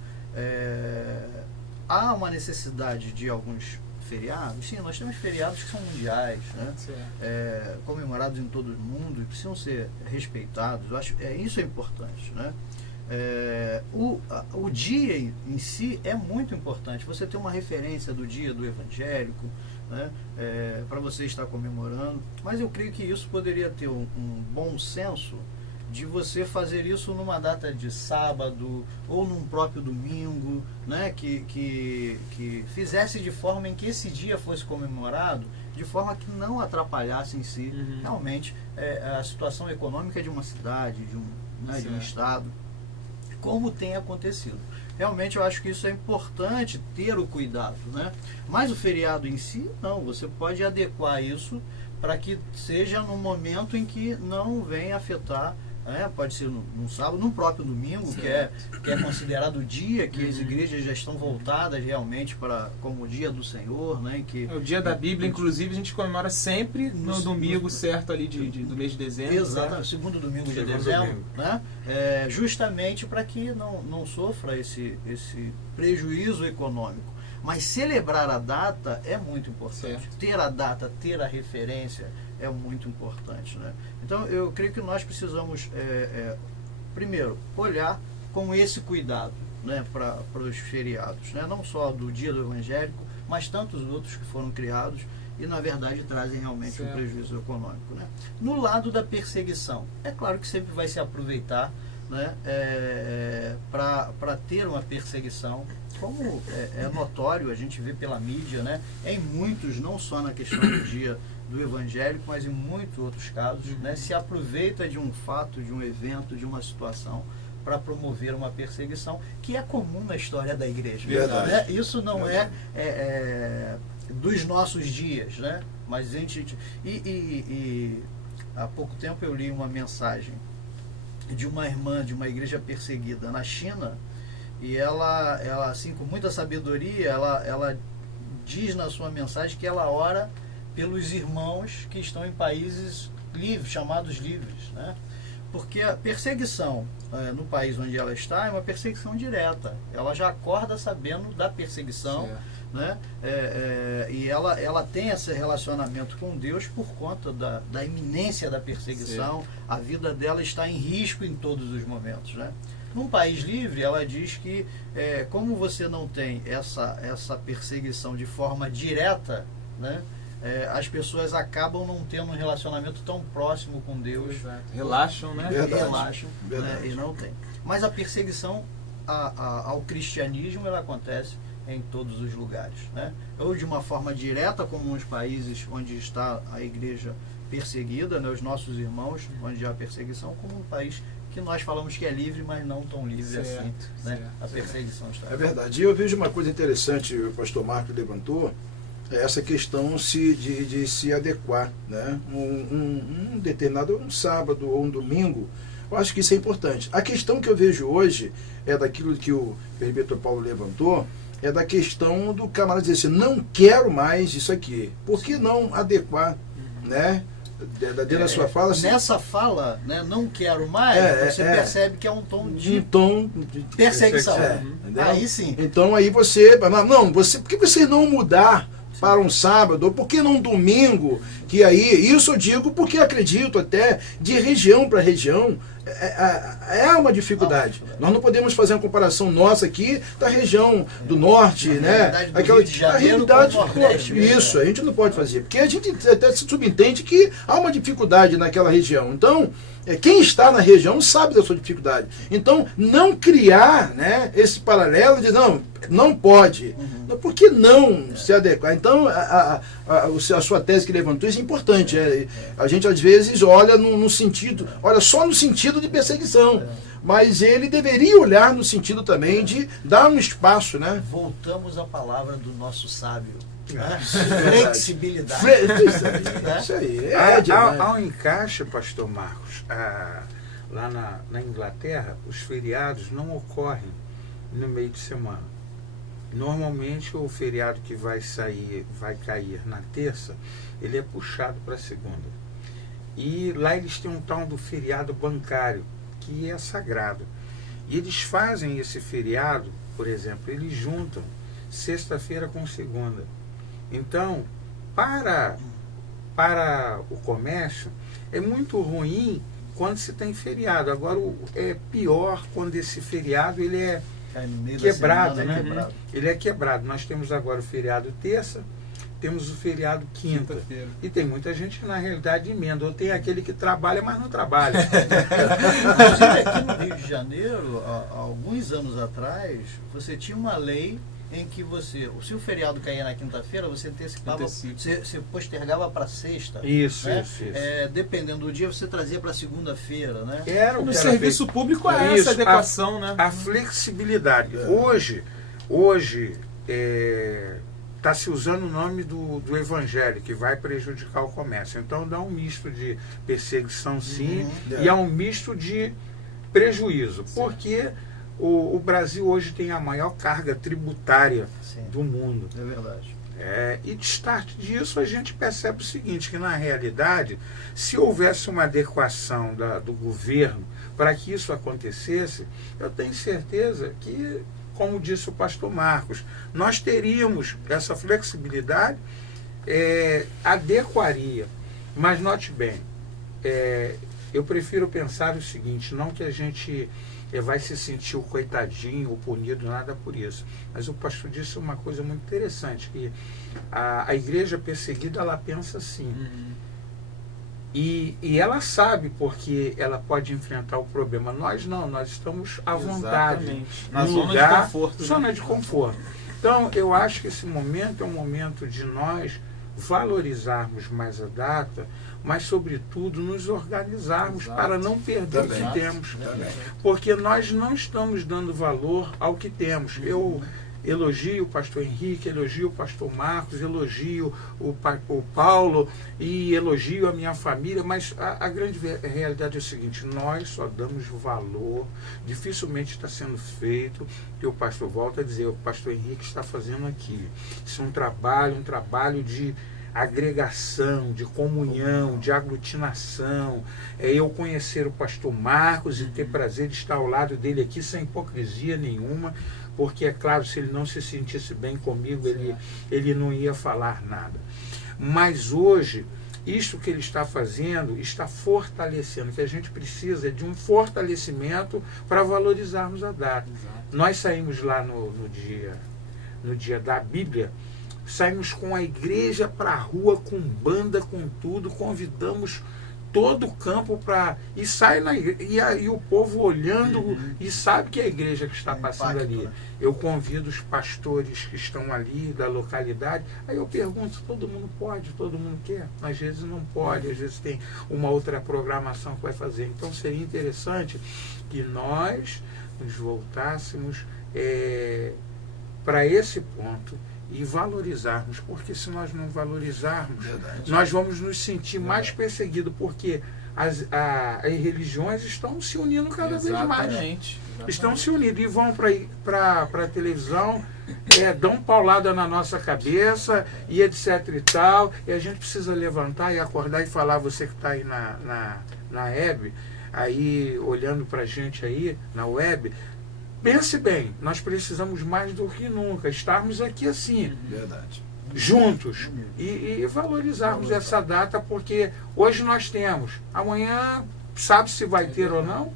Há uma necessidade de alguns feriados. Sim, nós temos feriados que são mundiais, né? Comemorados em todo o mundo e precisam ser respeitados. Eu acho isso é importante, né? O dia em si é muito importante. Você ter uma referência do dia do evangélico, né, para você estar comemorando. Mas eu creio que isso poderia ter um bom senso de você fazer isso numa data de sábado ou num próprio domingo, né, que fizesse de forma em que esse dia fosse comemorado, de forma que não atrapalhasse em si realmente a situação econômica de uma cidade, de um estado, como tem acontecido. Realmente eu acho que isso é importante, ter o cuidado, né? Mas o feriado em si, não, você pode adequar isso para que seja num momento em que não venha afetar, pode ser num sábado, num próprio domingo, que é considerado o dia que as igrejas já estão voltadas realmente como o dia do Senhor, né? Que é o dia da Bíblia, inclusive a gente comemora sempre no domingo certo ali do mês de dezembro. Exatamente, segundo domingo de dezembro, né? Justamente para que não sofra esse prejuízo econômico. Mas celebrar a data é muito importante. Certo. Ter a data, ter a referência é muito importante, né? Então eu creio que nós precisamos primeiro olhar com esse cuidado, né, para os feriados, né? Não só do dia do evangélico, mas tantos outros que foram criados e na verdade trazem realmente um prejuízo econômico, né? No lado da perseguição, é claro que sempre vai se aproveitar, né, para ter uma perseguição, como é notório, a gente vê pela mídia, né, em muitos, não só na questão do dia do evangélico, mas em muitos outros casos, né, se aproveita de um fato, de um evento, de uma situação para promover uma perseguição que é comum na história da igreja. Verdade. Né? Isso não é dos nossos dias, né? Mas a gente há pouco tempo eu li uma mensagem de uma irmã de uma igreja perseguida na China, e ela assim, com muita sabedoria, ela diz na sua mensagem que ela ora pelos irmãos que estão em países livres, chamados livres, né? Porque a perseguição no país onde ela está é uma perseguição direta. Ela já acorda sabendo da perseguição, né? E ela tem esse relacionamento com Deus por conta da iminência da perseguição. A vida dela está em risco em todos os momentos, né? Num país livre, ela diz que como você não tem essa perseguição de forma direta, né, as pessoas acabam não tendo um relacionamento tão próximo com Deus. Relaxam, né? Relaxam, né, e não tem. Mas a perseguição ao cristianismo, ela acontece em todos os lugares, né? Ou de uma forma direta, como nos países onde está a igreja perseguida, né, os nossos irmãos, onde há perseguição, como um país que nós falamos que é livre, mas não tão livre assim, né? A perseguição está. É verdade. E eu vejo uma coisa interessante, o pastor Marcos levantou, essa questão de se adequar, né? Um determinado sábado ou um domingo, eu acho que isso é importante. A questão que eu vejo hoje é daquilo que o presbítero Paulo levantou, é da questão do camarada dizer assim, não quero mais isso aqui. Por que não adequar, né? Dentro da sua fala, assim, nessa fala, né, não quero mais, você percebe que é um tom de perseguição. Aí sim. Então aí por que você não mudar para um sábado, ou por que não um domingo? Que aí, isso eu digo porque acredito até, de região para região, é uma dificuldade. Nós não podemos fazer uma comparação nossa aqui da região do norte, né? A realidade, isso, a gente não pode fazer, porque a gente até se subentende que há uma dificuldade naquela região. Então, quem está na região sabe da sua dificuldade. Então, não criar, né, esse paralelo de não pode. Por que não se adequar? Então, a sua tese que levantou, isso é importante. A gente, às vezes, olha olha só no sentido de perseguição. Mas ele deveria olhar no sentido também de dar um espaço, né? Voltamos à palavra do nosso sábio. Né? Flexibilidade. Isso aí. Há um encaixe, pastor Marcos. Lá na Inglaterra, os feriados não ocorrem no meio de semana. Normalmente o feriado que vai cair na terça, ele é puxado para a segunda. E lá eles têm um tal do feriado bancário, que é sagrado. E eles fazem esse feriado, por exemplo, eles juntam sexta-feira com segunda. Então, para o comércio, é muito ruim quando se tem feriado. Agora, é pior quando esse feriado ele é quebrado, né? Ele é quebrado. Nós temos agora o feriado terça, temos o feriado quinta. Quinta-feira. E tem muita gente que na realidade emenda. Ou tem aquele que trabalha, mas não trabalha. Inclusive aqui no Rio de Janeiro, há alguns anos atrás, você tinha uma lei em que se o feriado caía na quinta-feira, você antecipava, você postergava para sexta. Isso, né? isso. Dependendo do dia, você trazia para segunda-feira, né? Era o No que era serviço feito. público é Isso, essa adequação, né? A flexibilidade. Hoje está se usando o nome do evangelho, que vai prejudicar o comércio. Então dá um misto de perseguição, sim, e há um misto de prejuízo. Porque o Brasil hoje tem a maior carga tributária do mundo. É verdade. E destaque disso a gente percebe o seguinte, que na realidade, se houvesse uma adequação do governo para que isso acontecesse, eu tenho certeza que, como disse o pastor Marcos, nós teríamos essa flexibilidade, adequaria. Mas note bem, eu prefiro pensar o seguinte, não que a gente vai se sentir o coitadinho, o punido, nada por isso. Mas o pastor disse uma coisa muito interessante, que a igreja perseguida, ela pensa assim. E ela sabe porque ela pode enfrentar o problema. Nós não, nós estamos à vontade. Na no zona lugar, de conforto. Zona de conforto. Então, eu acho que esse momento é um momento de nós valorizarmos mais a data, mas, sobretudo, nos organizarmos para não perder o que temos. Porque nós não estamos dando valor ao que temos. Eu elogio o pastor Henrique, elogio o pastor Marcos, elogio o Paulo e elogio a minha família, mas a grande realidade é o seguinte, nós só damos valor, dificilmente está sendo feito, que o pastor volta a dizer, o pastor Henrique está fazendo aqui. Isso é um trabalho de agregação, de comunhão, de aglutinação. Eu conhecer o pastor Marcos e ter prazer de estar ao lado dele aqui sem hipocrisia nenhuma, porque é claro, se ele não se sentisse bem comigo, ele não ia falar nada. Mas hoje, isto que ele está fazendo, está fortalecendo. O que a gente precisa é de um fortalecimento para valorizarmos a data. Nós saímos lá no dia da Bíblia, saímos com a igreja para a rua, com banda, com tudo, convidamos todo o campo para... E sai na igreja, e o povo olhando e sabe que é a igreja que está passando ali. Né? Eu convido os pastores que estão ali, da localidade, aí eu pergunto, todo mundo pode, todo mundo quer? Às vezes não pode, às vezes tem uma outra programação que vai fazer. Então seria interessante que nós nos voltássemos para esse ponto, e valorizarmos, porque se nós não valorizarmos, nós vamos nos sentir mais perseguidos, porque as religiões estão se unindo cada vez mais. Estão se unindo e vão para a televisão, dão paulada na nossa cabeça e etc e tal, e a gente precisa levantar e acordar e falar, você que está aí na web, aí olhando para a gente aí na web, pense bem, nós precisamos mais do que nunca estarmos aqui assim, juntos, e valorizarmos essa data, porque hoje nós temos, amanhã sabe se vai ter ou não,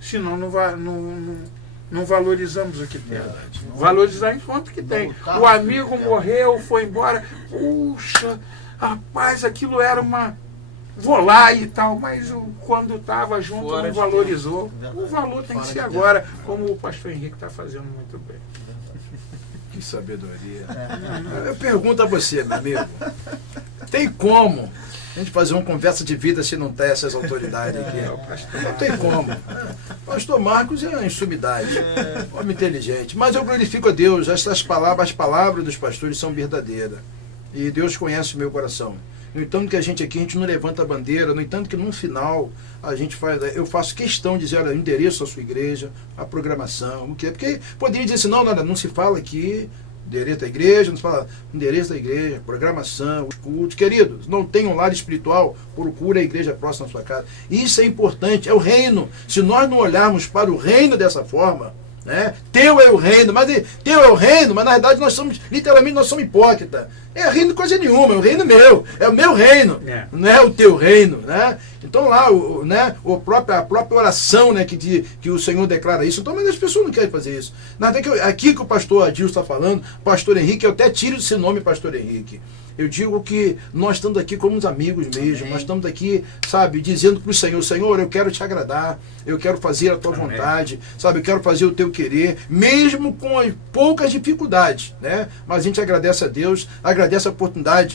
senão não valorizamos o que temos. Valorizar enquanto que tem. O amigo morreu, foi embora, puxa, rapaz, aquilo era uma... Vou lá e tal, mas quando estava junto não valorizou. O valor tem que ser agora, como o pastor Henrique está fazendo muito bem. Que sabedoria. Eu pergunto a você, meu amigo, tem como a gente fazer uma conversa de vida se não tem essas autoridades aqui? Não tem como. Pastor Marcos é uma insumidade, homem inteligente. Mas eu glorifico a Deus, as palavras dos pastores são verdadeiras. E Deus conhece o meu coração. No entanto que a gente não levanta a bandeira, no entanto que no final eu faço questão de dizer o endereço da sua igreja, a programação, o que é, porque poderia dizer assim, não se fala aqui, endereço da igreja, não se fala endereço da igreja, programação, os cultos. Queridos, não tem um lar espiritual, procura a igreja próxima à sua casa. Isso é importante, é o reino. Se nós não olharmos para o reino dessa forma, teu é o reino, mas na verdade nós somos hipócritas. É reino coisa nenhuma, é o reino meu, é o meu reino, É. não é o teu reino, né? Então lá, a própria oração, né, que o Senhor declara isso. Então, mas as pessoas não querem fazer isso. Nada que aqui que o pastor Adilson está falando, pastor Henrique, eu até tiro esse nome, pastor Henrique. Eu digo que nós estamos aqui como uns amigos mesmo. Amém. Nós estamos aqui, sabe, dizendo para o Senhor, Senhor, eu quero te agradar, eu quero fazer a tua Amém. vontade, sabe, eu quero fazer o teu querer, mesmo com as poucas dificuldades, né? Mas a gente agradece a Deus, agradece a oportunidade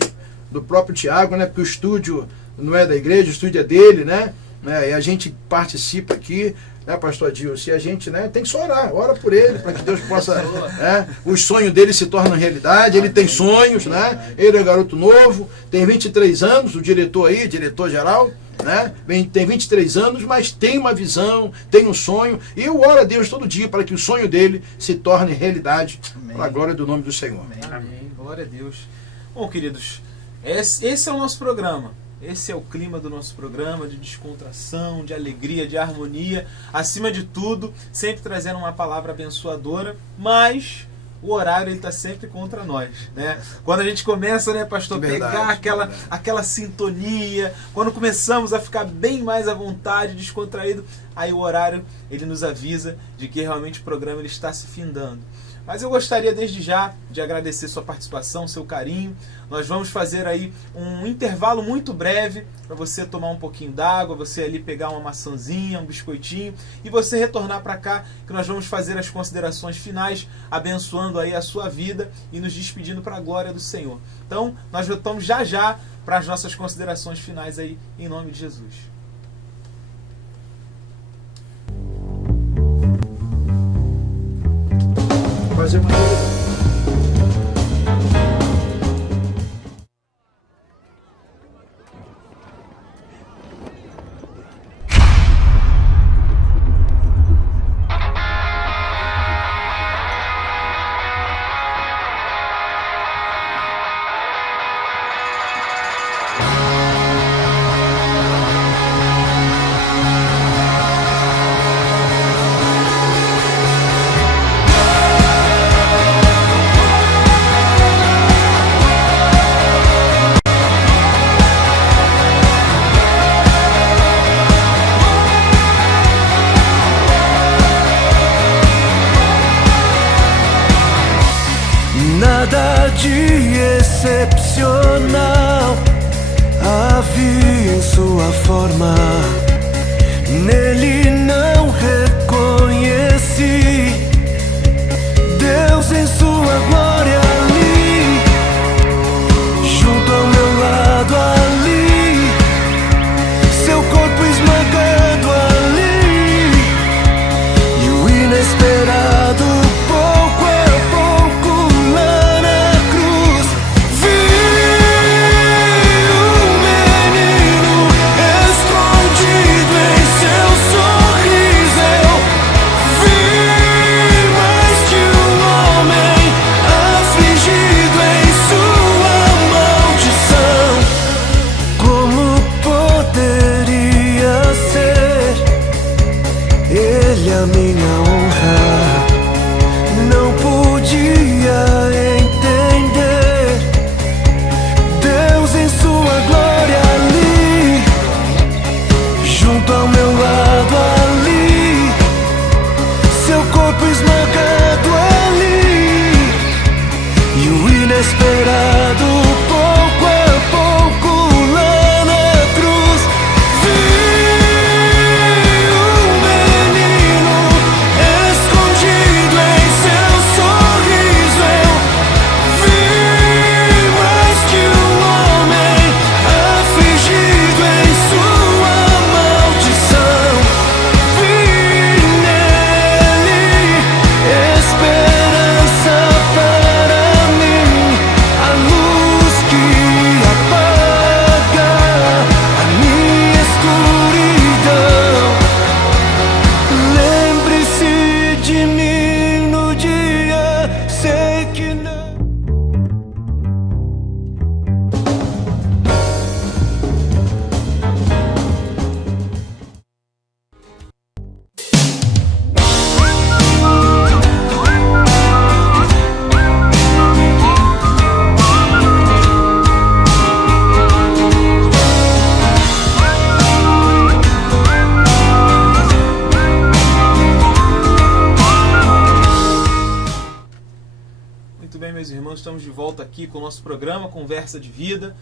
do próprio Tiago, né? Porque o estúdio não é da igreja, o estúdio é dele, né? E a gente participa aqui, né, pastor Adilson? E a gente, né, tem que só ora por ele, para que Deus possa, né, os sonhos dele se tornem realidade. Ele tem sonhos, né? Ele é garoto novo, tem 23 anos, o diretor aí, diretor-geral, né? Tem 23 anos, mas tem uma visão, tem um sonho, e eu oro a Deus todo dia para que o sonho dele se torne realidade, para a glória do nome do Senhor. Amém. Glória a Deus. Bom, queridos, esse é o nosso programa. Esse é o clima do nosso programa, de descontração, de alegria, de harmonia. Acima de tudo, sempre trazendo uma palavra abençoadora, mas o horário está sempre contra nós, né? Quando a gente começa, né, pastor, Verdade, pegar aquela sintonia, quando começamos a ficar bem mais à vontade, descontraído, aí o horário ele nos avisa de que realmente o programa ele está se findando. Mas eu gostaria desde já de agradecer sua participação, seu carinho. Nós vamos fazer aí um intervalo muito breve para você tomar um pouquinho d'água, você ali pegar uma maçãzinha, um biscoitinho e você retornar para cá, que nós vamos fazer as considerações finais, abençoando aí a sua vida e nos despedindo para a glória do Senhor. Então, nós voltamos já para as nossas considerações finais aí, em nome de Jesus. Fazer uma Nada de excepcional havia em sua forma. Nele não reconheci Deus em sua glória ali, junto ao meu lado ali, seu corpo esmagado ali, e o inesperado pouco a pouco lá na cruz. Vi um menino escondido em seu sorriso. Eu vi mais que um homem afligido em sua maldição. Como poderia ser ele a minha honra? Não podia entender Deus em sua glória ali, junto ao meu lado ali, seu corpo esmagado ali, e o inesperado pouco a pouco lá na cruz. Vi um menino escondido em seu sorriso. Eu vi mais que um homem afligido em sua maldição. Vi nele esperança para mim, a luz que apaga a minha escuridão. Lembre-se de mim no dia, sei que não. nós estamos de volta aqui com o nosso programa Conversa de Vida.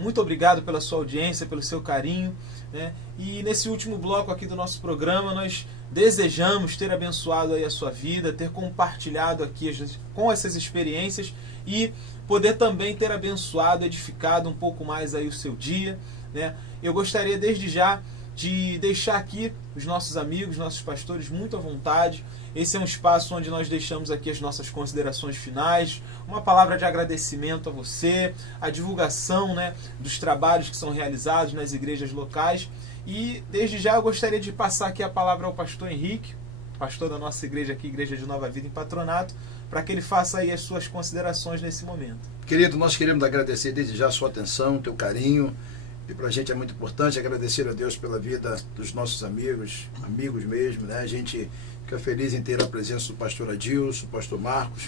Muito obrigado pela sua audiência, pelo seu carinho, né? E nesse último bloco aqui do nosso programa, nós desejamos ter abençoado aí a sua vida, ter compartilhado aqui com essas experiências e poder também ter abençoado, edificado um pouco mais aí o seu dia, né? Eu gostaria desde já de deixar aqui os nossos amigos, nossos pastores muito à vontade. Esse é um espaço onde nós deixamos aqui as nossas considerações finais, uma palavra de agradecimento a você, a divulgação, né, dos trabalhos que são realizados nas igrejas locais. E desde já eu gostaria de passar aqui a palavra ao pastor Henrique, pastor da nossa igreja aqui, Igreja de Nova Vida em Patronato, para que ele faça aí as suas considerações nesse momento. Querido, nós queremos agradecer desde já a sua atenção, teu carinho. E para a gente é muito importante agradecer a Deus pela vida dos nossos amigos mesmo, né? A gente fica feliz em ter a presença do pastor Adilson, do pastor Marcos.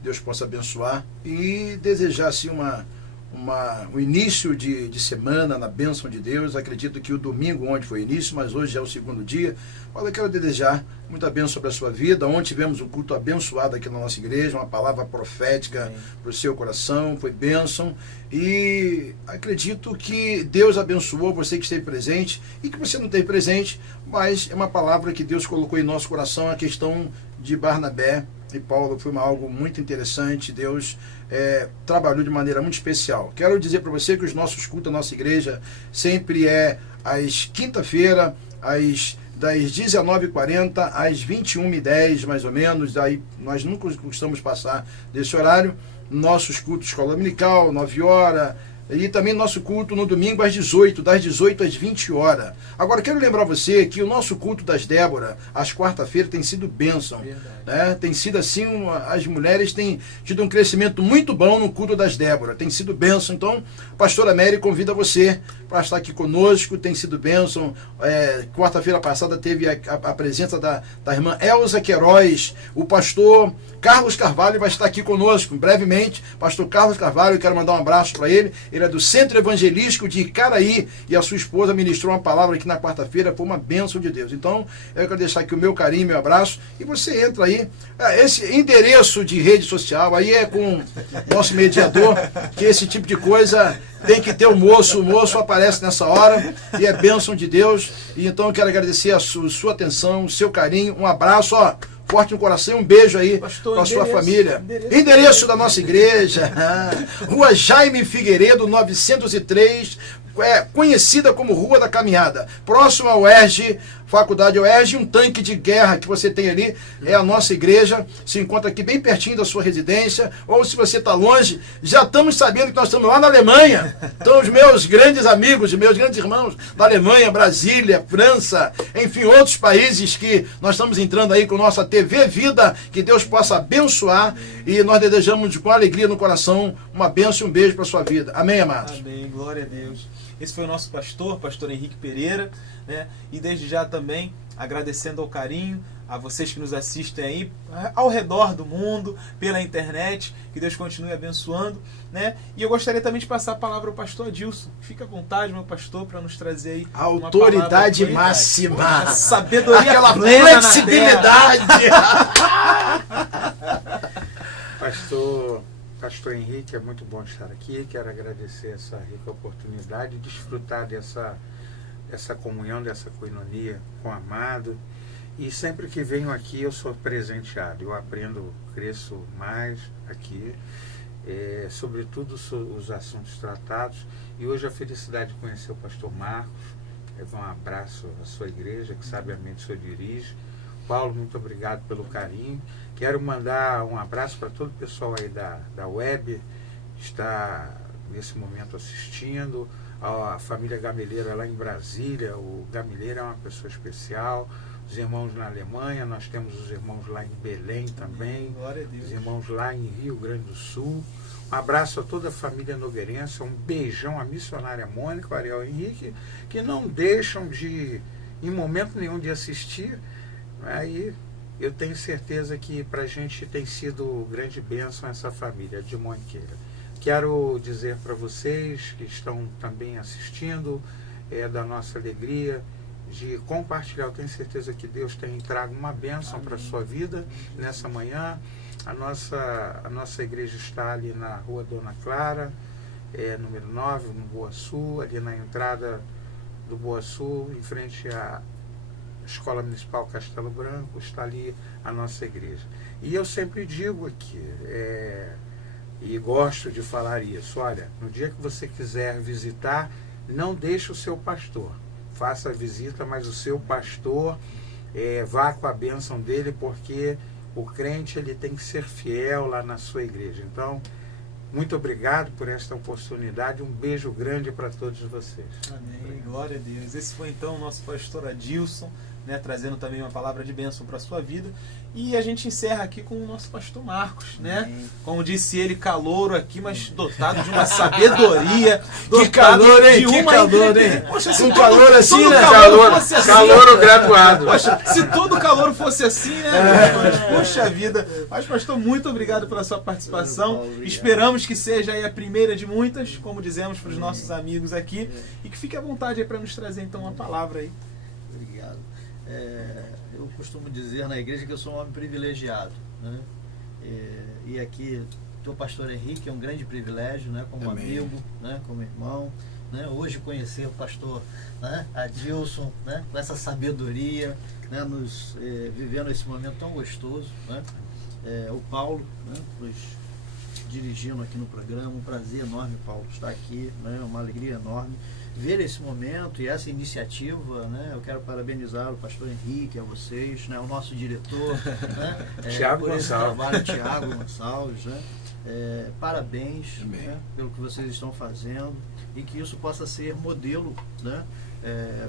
Deus possa abençoar e desejar assim um início de semana na bênção de Deus. Acredito que o domingo ontem foi o início, mas hoje é o segundo dia. Olha, eu quero desejar muita bênção sobre a sua vida. Ontem tivemos um culto abençoado aqui na nossa igreja, uma palavra profética para o seu coração, foi bênção. E acredito que Deus abençoou você que esteve presente e que você não esteve presente, mas é uma palavra que Deus colocou em nosso coração, a questão de Barnabé e Paulo. Foi algo muito interessante. Deus trabalhou de maneira muito especial. Quero dizer para você que os nossos cultos da nossa igreja sempre às quinta-feira, das 19h40 às 21h10, mais ou menos. Daí nós nunca costumamos passar desse horário. Nossos cultos escola dominical, 9 horas. E também nosso culto no domingo às 18, das 18 às 20 horas. Agora, quero lembrar você que o nosso culto das Débora, às quarta-feiras, tem sido bênção. Né? Tem sido assim, as mulheres têm tido um crescimento muito bom no culto das Débora. Tem sido bênção. Então, a pastora Mary convida você para estar aqui conosco. Tem sido bênção. Quarta-feira passada teve a presença da irmã Elza Queiroz. O pastor Carlos Carvalho vai estar aqui conosco brevemente. Pastor Carlos Carvalho, eu quero mandar um abraço para ele. Ele é do Centro Evangelístico de Icaraí e a sua esposa ministrou uma palavra aqui na quarta-feira, foi uma bênção de Deus. Então, eu quero deixar aqui o meu carinho, meu abraço, e você entra aí. Esse endereço de rede social aí é com o nosso mediador, que esse tipo de coisa tem que ter o moço aparece nessa hora e é bênção de Deus. E então eu quero agradecer a sua atenção, o seu carinho, um abraço, forte no coração, um beijo aí para a sua família. Endereço da nossa igreja, Rua Jaime Figueiredo, 903, conhecida como Rua da Caminhada, próximo ao UERJ, Faculdade UERJ, um tanque de guerra que você tem ali, é a nossa igreja, se encontra aqui bem pertinho da sua residência, ou se você está longe, já estamos sabendo que nós estamos lá na Alemanha. Então os meus grandes amigos, meus grandes irmãos da Alemanha, Brasília, França, enfim, outros países que nós estamos entrando aí com nossa TV Vida, que Deus possa abençoar, e nós desejamos com alegria no coração uma bênção e um beijo para a sua vida. Amém, amados? Amém, glória a Deus. Esse foi o nosso pastor Henrique Pereira, né? E desde já também agradecendo ao carinho, a vocês que nos assistem aí ao redor do mundo, pela internet, que Deus continue abençoando, né? E eu gostaria também de passar a palavra ao pastor Adilson. Fica à vontade, meu pastor, para nos trazer aí a autoridade máxima, a sabedoria, aquela plena, flexibilidade. Pastor Henrique, é muito bom estar aqui. Quero agradecer essa rica oportunidade de desfrutar dessa comunhão, dessa coinonia com o amado. E sempre que venho aqui eu sou presenteado. Eu aprendo, cresço mais aqui, sobretudo os assuntos tratados. E hoje a felicidade de conhecer o pastor Marcos. Um abraço à sua igreja, que sabiamente o senhor dirige. Paulo, muito obrigado pelo carinho. Quero mandar um abraço para todo o pessoal aí da web, que está nesse momento assistindo, a família Gameleira lá em Brasília. O Gameleira é uma pessoa especial, os irmãos na Alemanha, nós temos os irmãos lá em Belém também, glória a Deus. Os irmãos lá em Rio Grande do Sul. Um abraço a toda a família nogueirense, um beijão à missionária Mônica, o Ariel Henrique, que não deixam em momento nenhum de assistir. Aí eu tenho certeza que para a gente tem sido grande bênção essa família de Monqueira. Quero dizer para vocês que estão também assistindo, da nossa alegria de compartilhar. Eu tenho certeza que Deus tem trago uma bênção para a sua vida nessa manhã. A nossa igreja está ali na rua Dona Clara, número 9, no Boa Sul, ali na entrada do Boa Sul, em frente à Escola Municipal Castelo Branco, está ali a nossa igreja. E eu sempre digo aqui, e gosto de falar isso, olha, no dia que você quiser visitar, não deixe o seu pastor. Faça a visita, mas o seu pastor vá com a bênção dele, porque o crente ele tem que ser fiel lá na sua igreja. Então, muito obrigado por esta oportunidade. Um beijo grande para todos vocês. Amém. Glória a Deus. Esse foi então o nosso pastor Adilson, né, trazendo também uma palavra de bênção para a sua vida. E a gente encerra aqui com o nosso pastor Marcos, né? Como disse ele, calouro aqui, mas dotado de uma sabedoria. Que calor, hein? De Que uma calor, hein? Poxa, se Um todo- calor assim, todo né? calor fosse assim, Calouro graduado. Poxa, se todo calor fosse assim, né? Poxa vida. Mas, pastor, muito obrigado pela sua participação. Obrigado. Esperamos que seja aí a primeira de muitas, como dizemos para os nossos amigos aqui. E que fique à vontade aí para nos trazer então uma palavra aí. Obrigado. Eu costumo dizer na igreja que eu sou um homem privilegiado, né? E aqui, o pastor Henrique é um grande privilégio, né? Como Amém. amigo, né? Como irmão, né? Hoje conhecer o pastor, né? Adilson, né? Com essa sabedoria, né? Vivendo esse momento tão gostoso, né? O Paulo, né? Nos dirigindo aqui no programa, um prazer enorme, Paulo, estar aqui, né? Uma alegria enorme ver esse momento e essa iniciativa, né? Eu quero parabenizar o pastor Henrique, a vocês, né? O nosso diretor, né? Thiago por esse Gonçalves. trabalho, Thiago Gonçalves, né? Parabéns, Amém. né? Pelo que vocês estão fazendo e que isso possa ser modelo, né?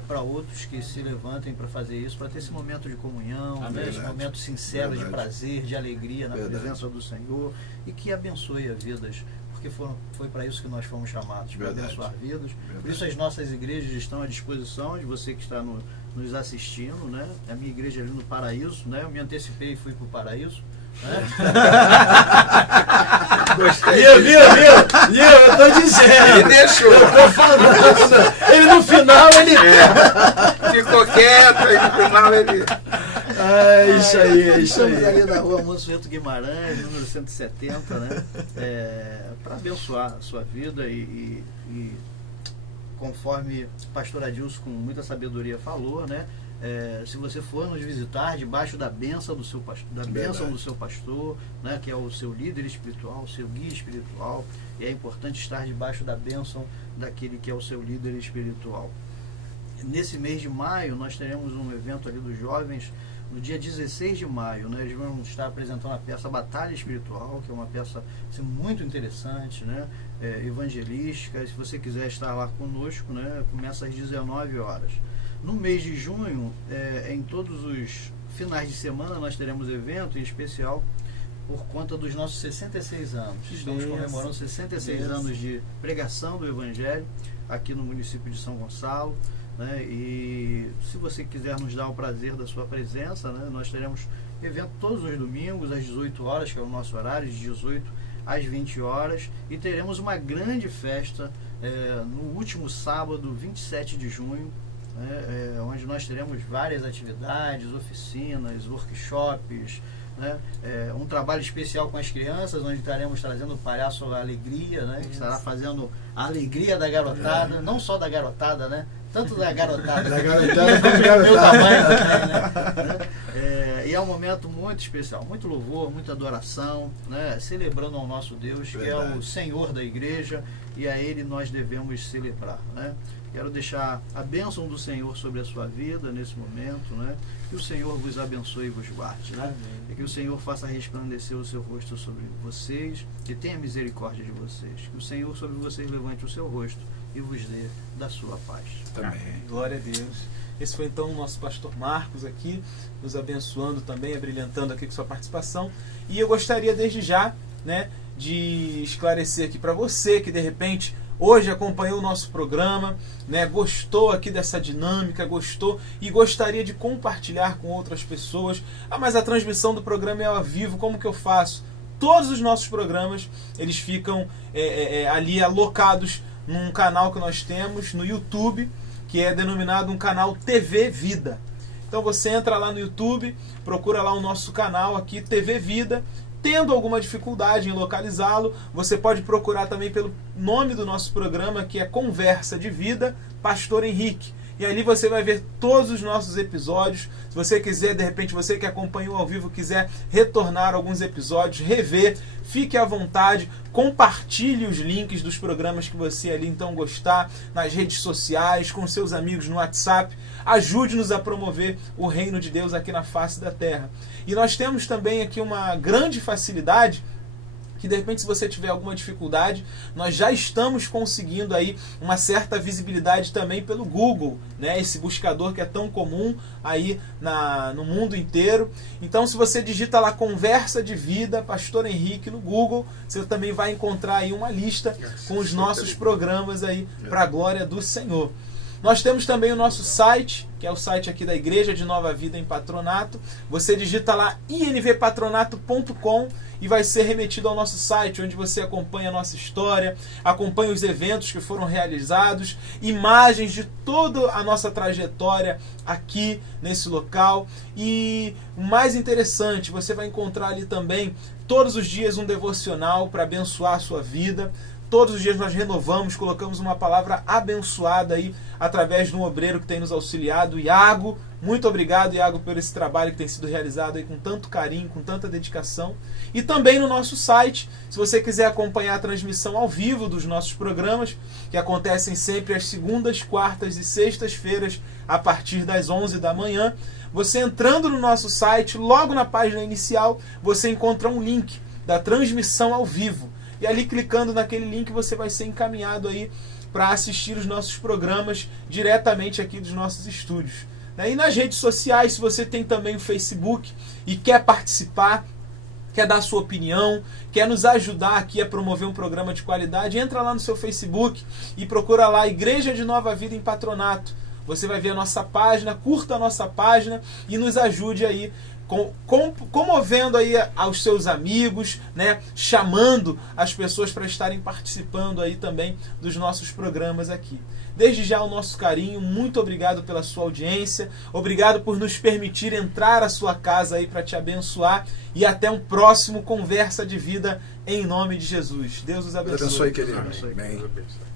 Para outros que se levantem para fazer isso, para ter esse momento de comunhão, né? Esse momento sincero de Verdade. prazer, de alegria na Verdade. presença do Senhor e que abençoe as vidas, porque foi para isso que nós fomos chamados, para Verdade. abençoar vidas. Por Verdade. isso as nossas igrejas estão à disposição de você que está nos assistindo, né? A minha igreja ali no Paraíso, né? Eu me antecipei e fui para o Paraíso, né? Viu? Eu tô dizendo. Ele deixou. Eu tô falando. Ele no final, ele... Ficou quieto, aí no final ele... É isso aí, é isso Estamos ali aí. na rua Monsenhor Guimarães, número 170, né? Para abençoar a sua vida e conforme o pastor Adilson com muita sabedoria falou, né? Se você for nos visitar debaixo da bênção do seu pastor, né? Que é o seu líder espiritual, o seu guia espiritual, e é importante estar debaixo da bênção daquele que é o seu líder espiritual. Nesse mês de maio nós teremos um evento ali dos jovens. No dia 16 de maio, né, eles vão estar apresentando a peça Batalha Espiritual, que é uma peça assim, muito interessante, né, evangelística. Se você quiser estar lá conosco, né, começa às 19 horas. No mês de junho, em todos os finais de semana, nós teremos evento em especial por conta dos nossos 66 anos. Estamos comemorando 66 anos de pregação do Evangelho aqui no município de São Gonçalo. Né? E se você quiser nos dar o prazer da sua presença, né? Nós teremos evento todos os domingos às 18 horas, que é o nosso horário, de 18 às 20 horas, e teremos uma grande festa no último sábado, 27 de junho, né? Onde nós teremos várias atividades, oficinas, workshops, né? Um trabalho especial com as crianças, onde estaremos trazendo o palhaço Alegria, né? Que estará fazendo a alegria da garotada, não só da garotada, né? Tanto da garotada, Da garotada como da meu garotada. tamanho também, né? E é um momento muito especial, muito louvor, muita adoração, né? Celebrando ao nosso Deus, que é o Verdade. Senhor da igreja, e a Ele nós devemos celebrar, né? Quero deixar a bênção do Senhor sobre a sua vida nesse momento, né? Que o Senhor vos abençoe e vos guarde, né? E que o Senhor faça resplandecer o seu rosto sobre vocês, que tenha misericórdia de vocês. Que o Senhor sobre vocês levante o seu rosto e vos dê da sua paz. Também. Glória a Deus. Esse foi então o nosso pastor Marcos aqui, nos abençoando também, abrilhantando aqui com sua participação. E eu gostaria desde já, né, de esclarecer aqui para você que de repente hoje acompanhou o nosso programa, né, gostou aqui dessa dinâmica, gostou e gostaria de compartilhar com outras pessoas. Mas a transmissão do programa é ao vivo, como que eu faço? Todos os nossos programas, eles ficam ali alocados num canal que nós temos no YouTube, que é denominado um canal TV Vida. Então você entra lá no YouTube, procura lá o nosso canal aqui, TV Vida. Tendo alguma dificuldade em localizá-lo, você pode procurar também pelo nome do nosso programa, que é Conversa de Vida, Pastor Henrique. E ali você vai ver todos os nossos episódios. Se você quiser, de repente, você que acompanhou ao vivo, quiser retornar alguns episódios, rever, fique à vontade, compartilhe os links dos programas que você ali então gostar, nas redes sociais, com seus amigos no WhatsApp. Ajude-nos a promover o reino de Deus aqui na face da terra. E nós temos também aqui uma grande facilidade, que de repente, se você tiver alguma dificuldade, nós já estamos conseguindo aí uma certa visibilidade também pelo Google, né? Esse buscador que é tão comum aí no mundo inteiro. Então, se você digita lá Conversa de Vida, Pastor Henrique no Google, você também vai encontrar aí uma lista com os nossos programas aí para a glória do Senhor. Nós temos também o nosso site, que é o site aqui da Igreja de Nova Vida em Patronato. Você digita lá invpatronato.com e vai ser remetido ao nosso site, onde você acompanha a nossa história, acompanha os eventos que foram realizados, imagens de toda a nossa trajetória aqui nesse local. E o mais interessante, você vai encontrar ali também todos os dias um devocional para abençoar a sua vida. Todos os dias nós renovamos, colocamos uma palavra abençoada aí através de um obreiro que tem nos auxiliado, Iago. Muito obrigado, Iago, por esse trabalho que tem sido realizado aí com tanto carinho, com tanta dedicação. E também no nosso site, se você quiser acompanhar a transmissão ao vivo dos nossos programas, que acontecem sempre às segundas, quartas e sextas-feiras, a partir das 11 da manhã, você entrando no nosso site, logo na página inicial, você encontra um link da transmissão ao vivo. E ali, clicando naquele link, você vai ser encaminhado aí para assistir os nossos programas diretamente aqui dos nossos estúdios. E nas redes sociais, se você tem também o Facebook e quer participar, quer dar sua opinião, quer nos ajudar aqui a promover um programa de qualidade, entra lá no seu Facebook e procura lá Igreja de Nova Vida em Patronato. Você vai ver a nossa página, curta a nossa página e nos ajude aí, comovendo aí aos seus amigos, né? Chamando as pessoas para estarem participando aí também dos nossos programas aqui. Desde já o nosso carinho, muito obrigado pela sua audiência, obrigado por nos permitir entrar à sua casa aí para te abençoar e até um próximo Conversa de Vida em nome de Jesus. Deus os abençoe. Deus abençoe, querido. Amém. Deus abençoe.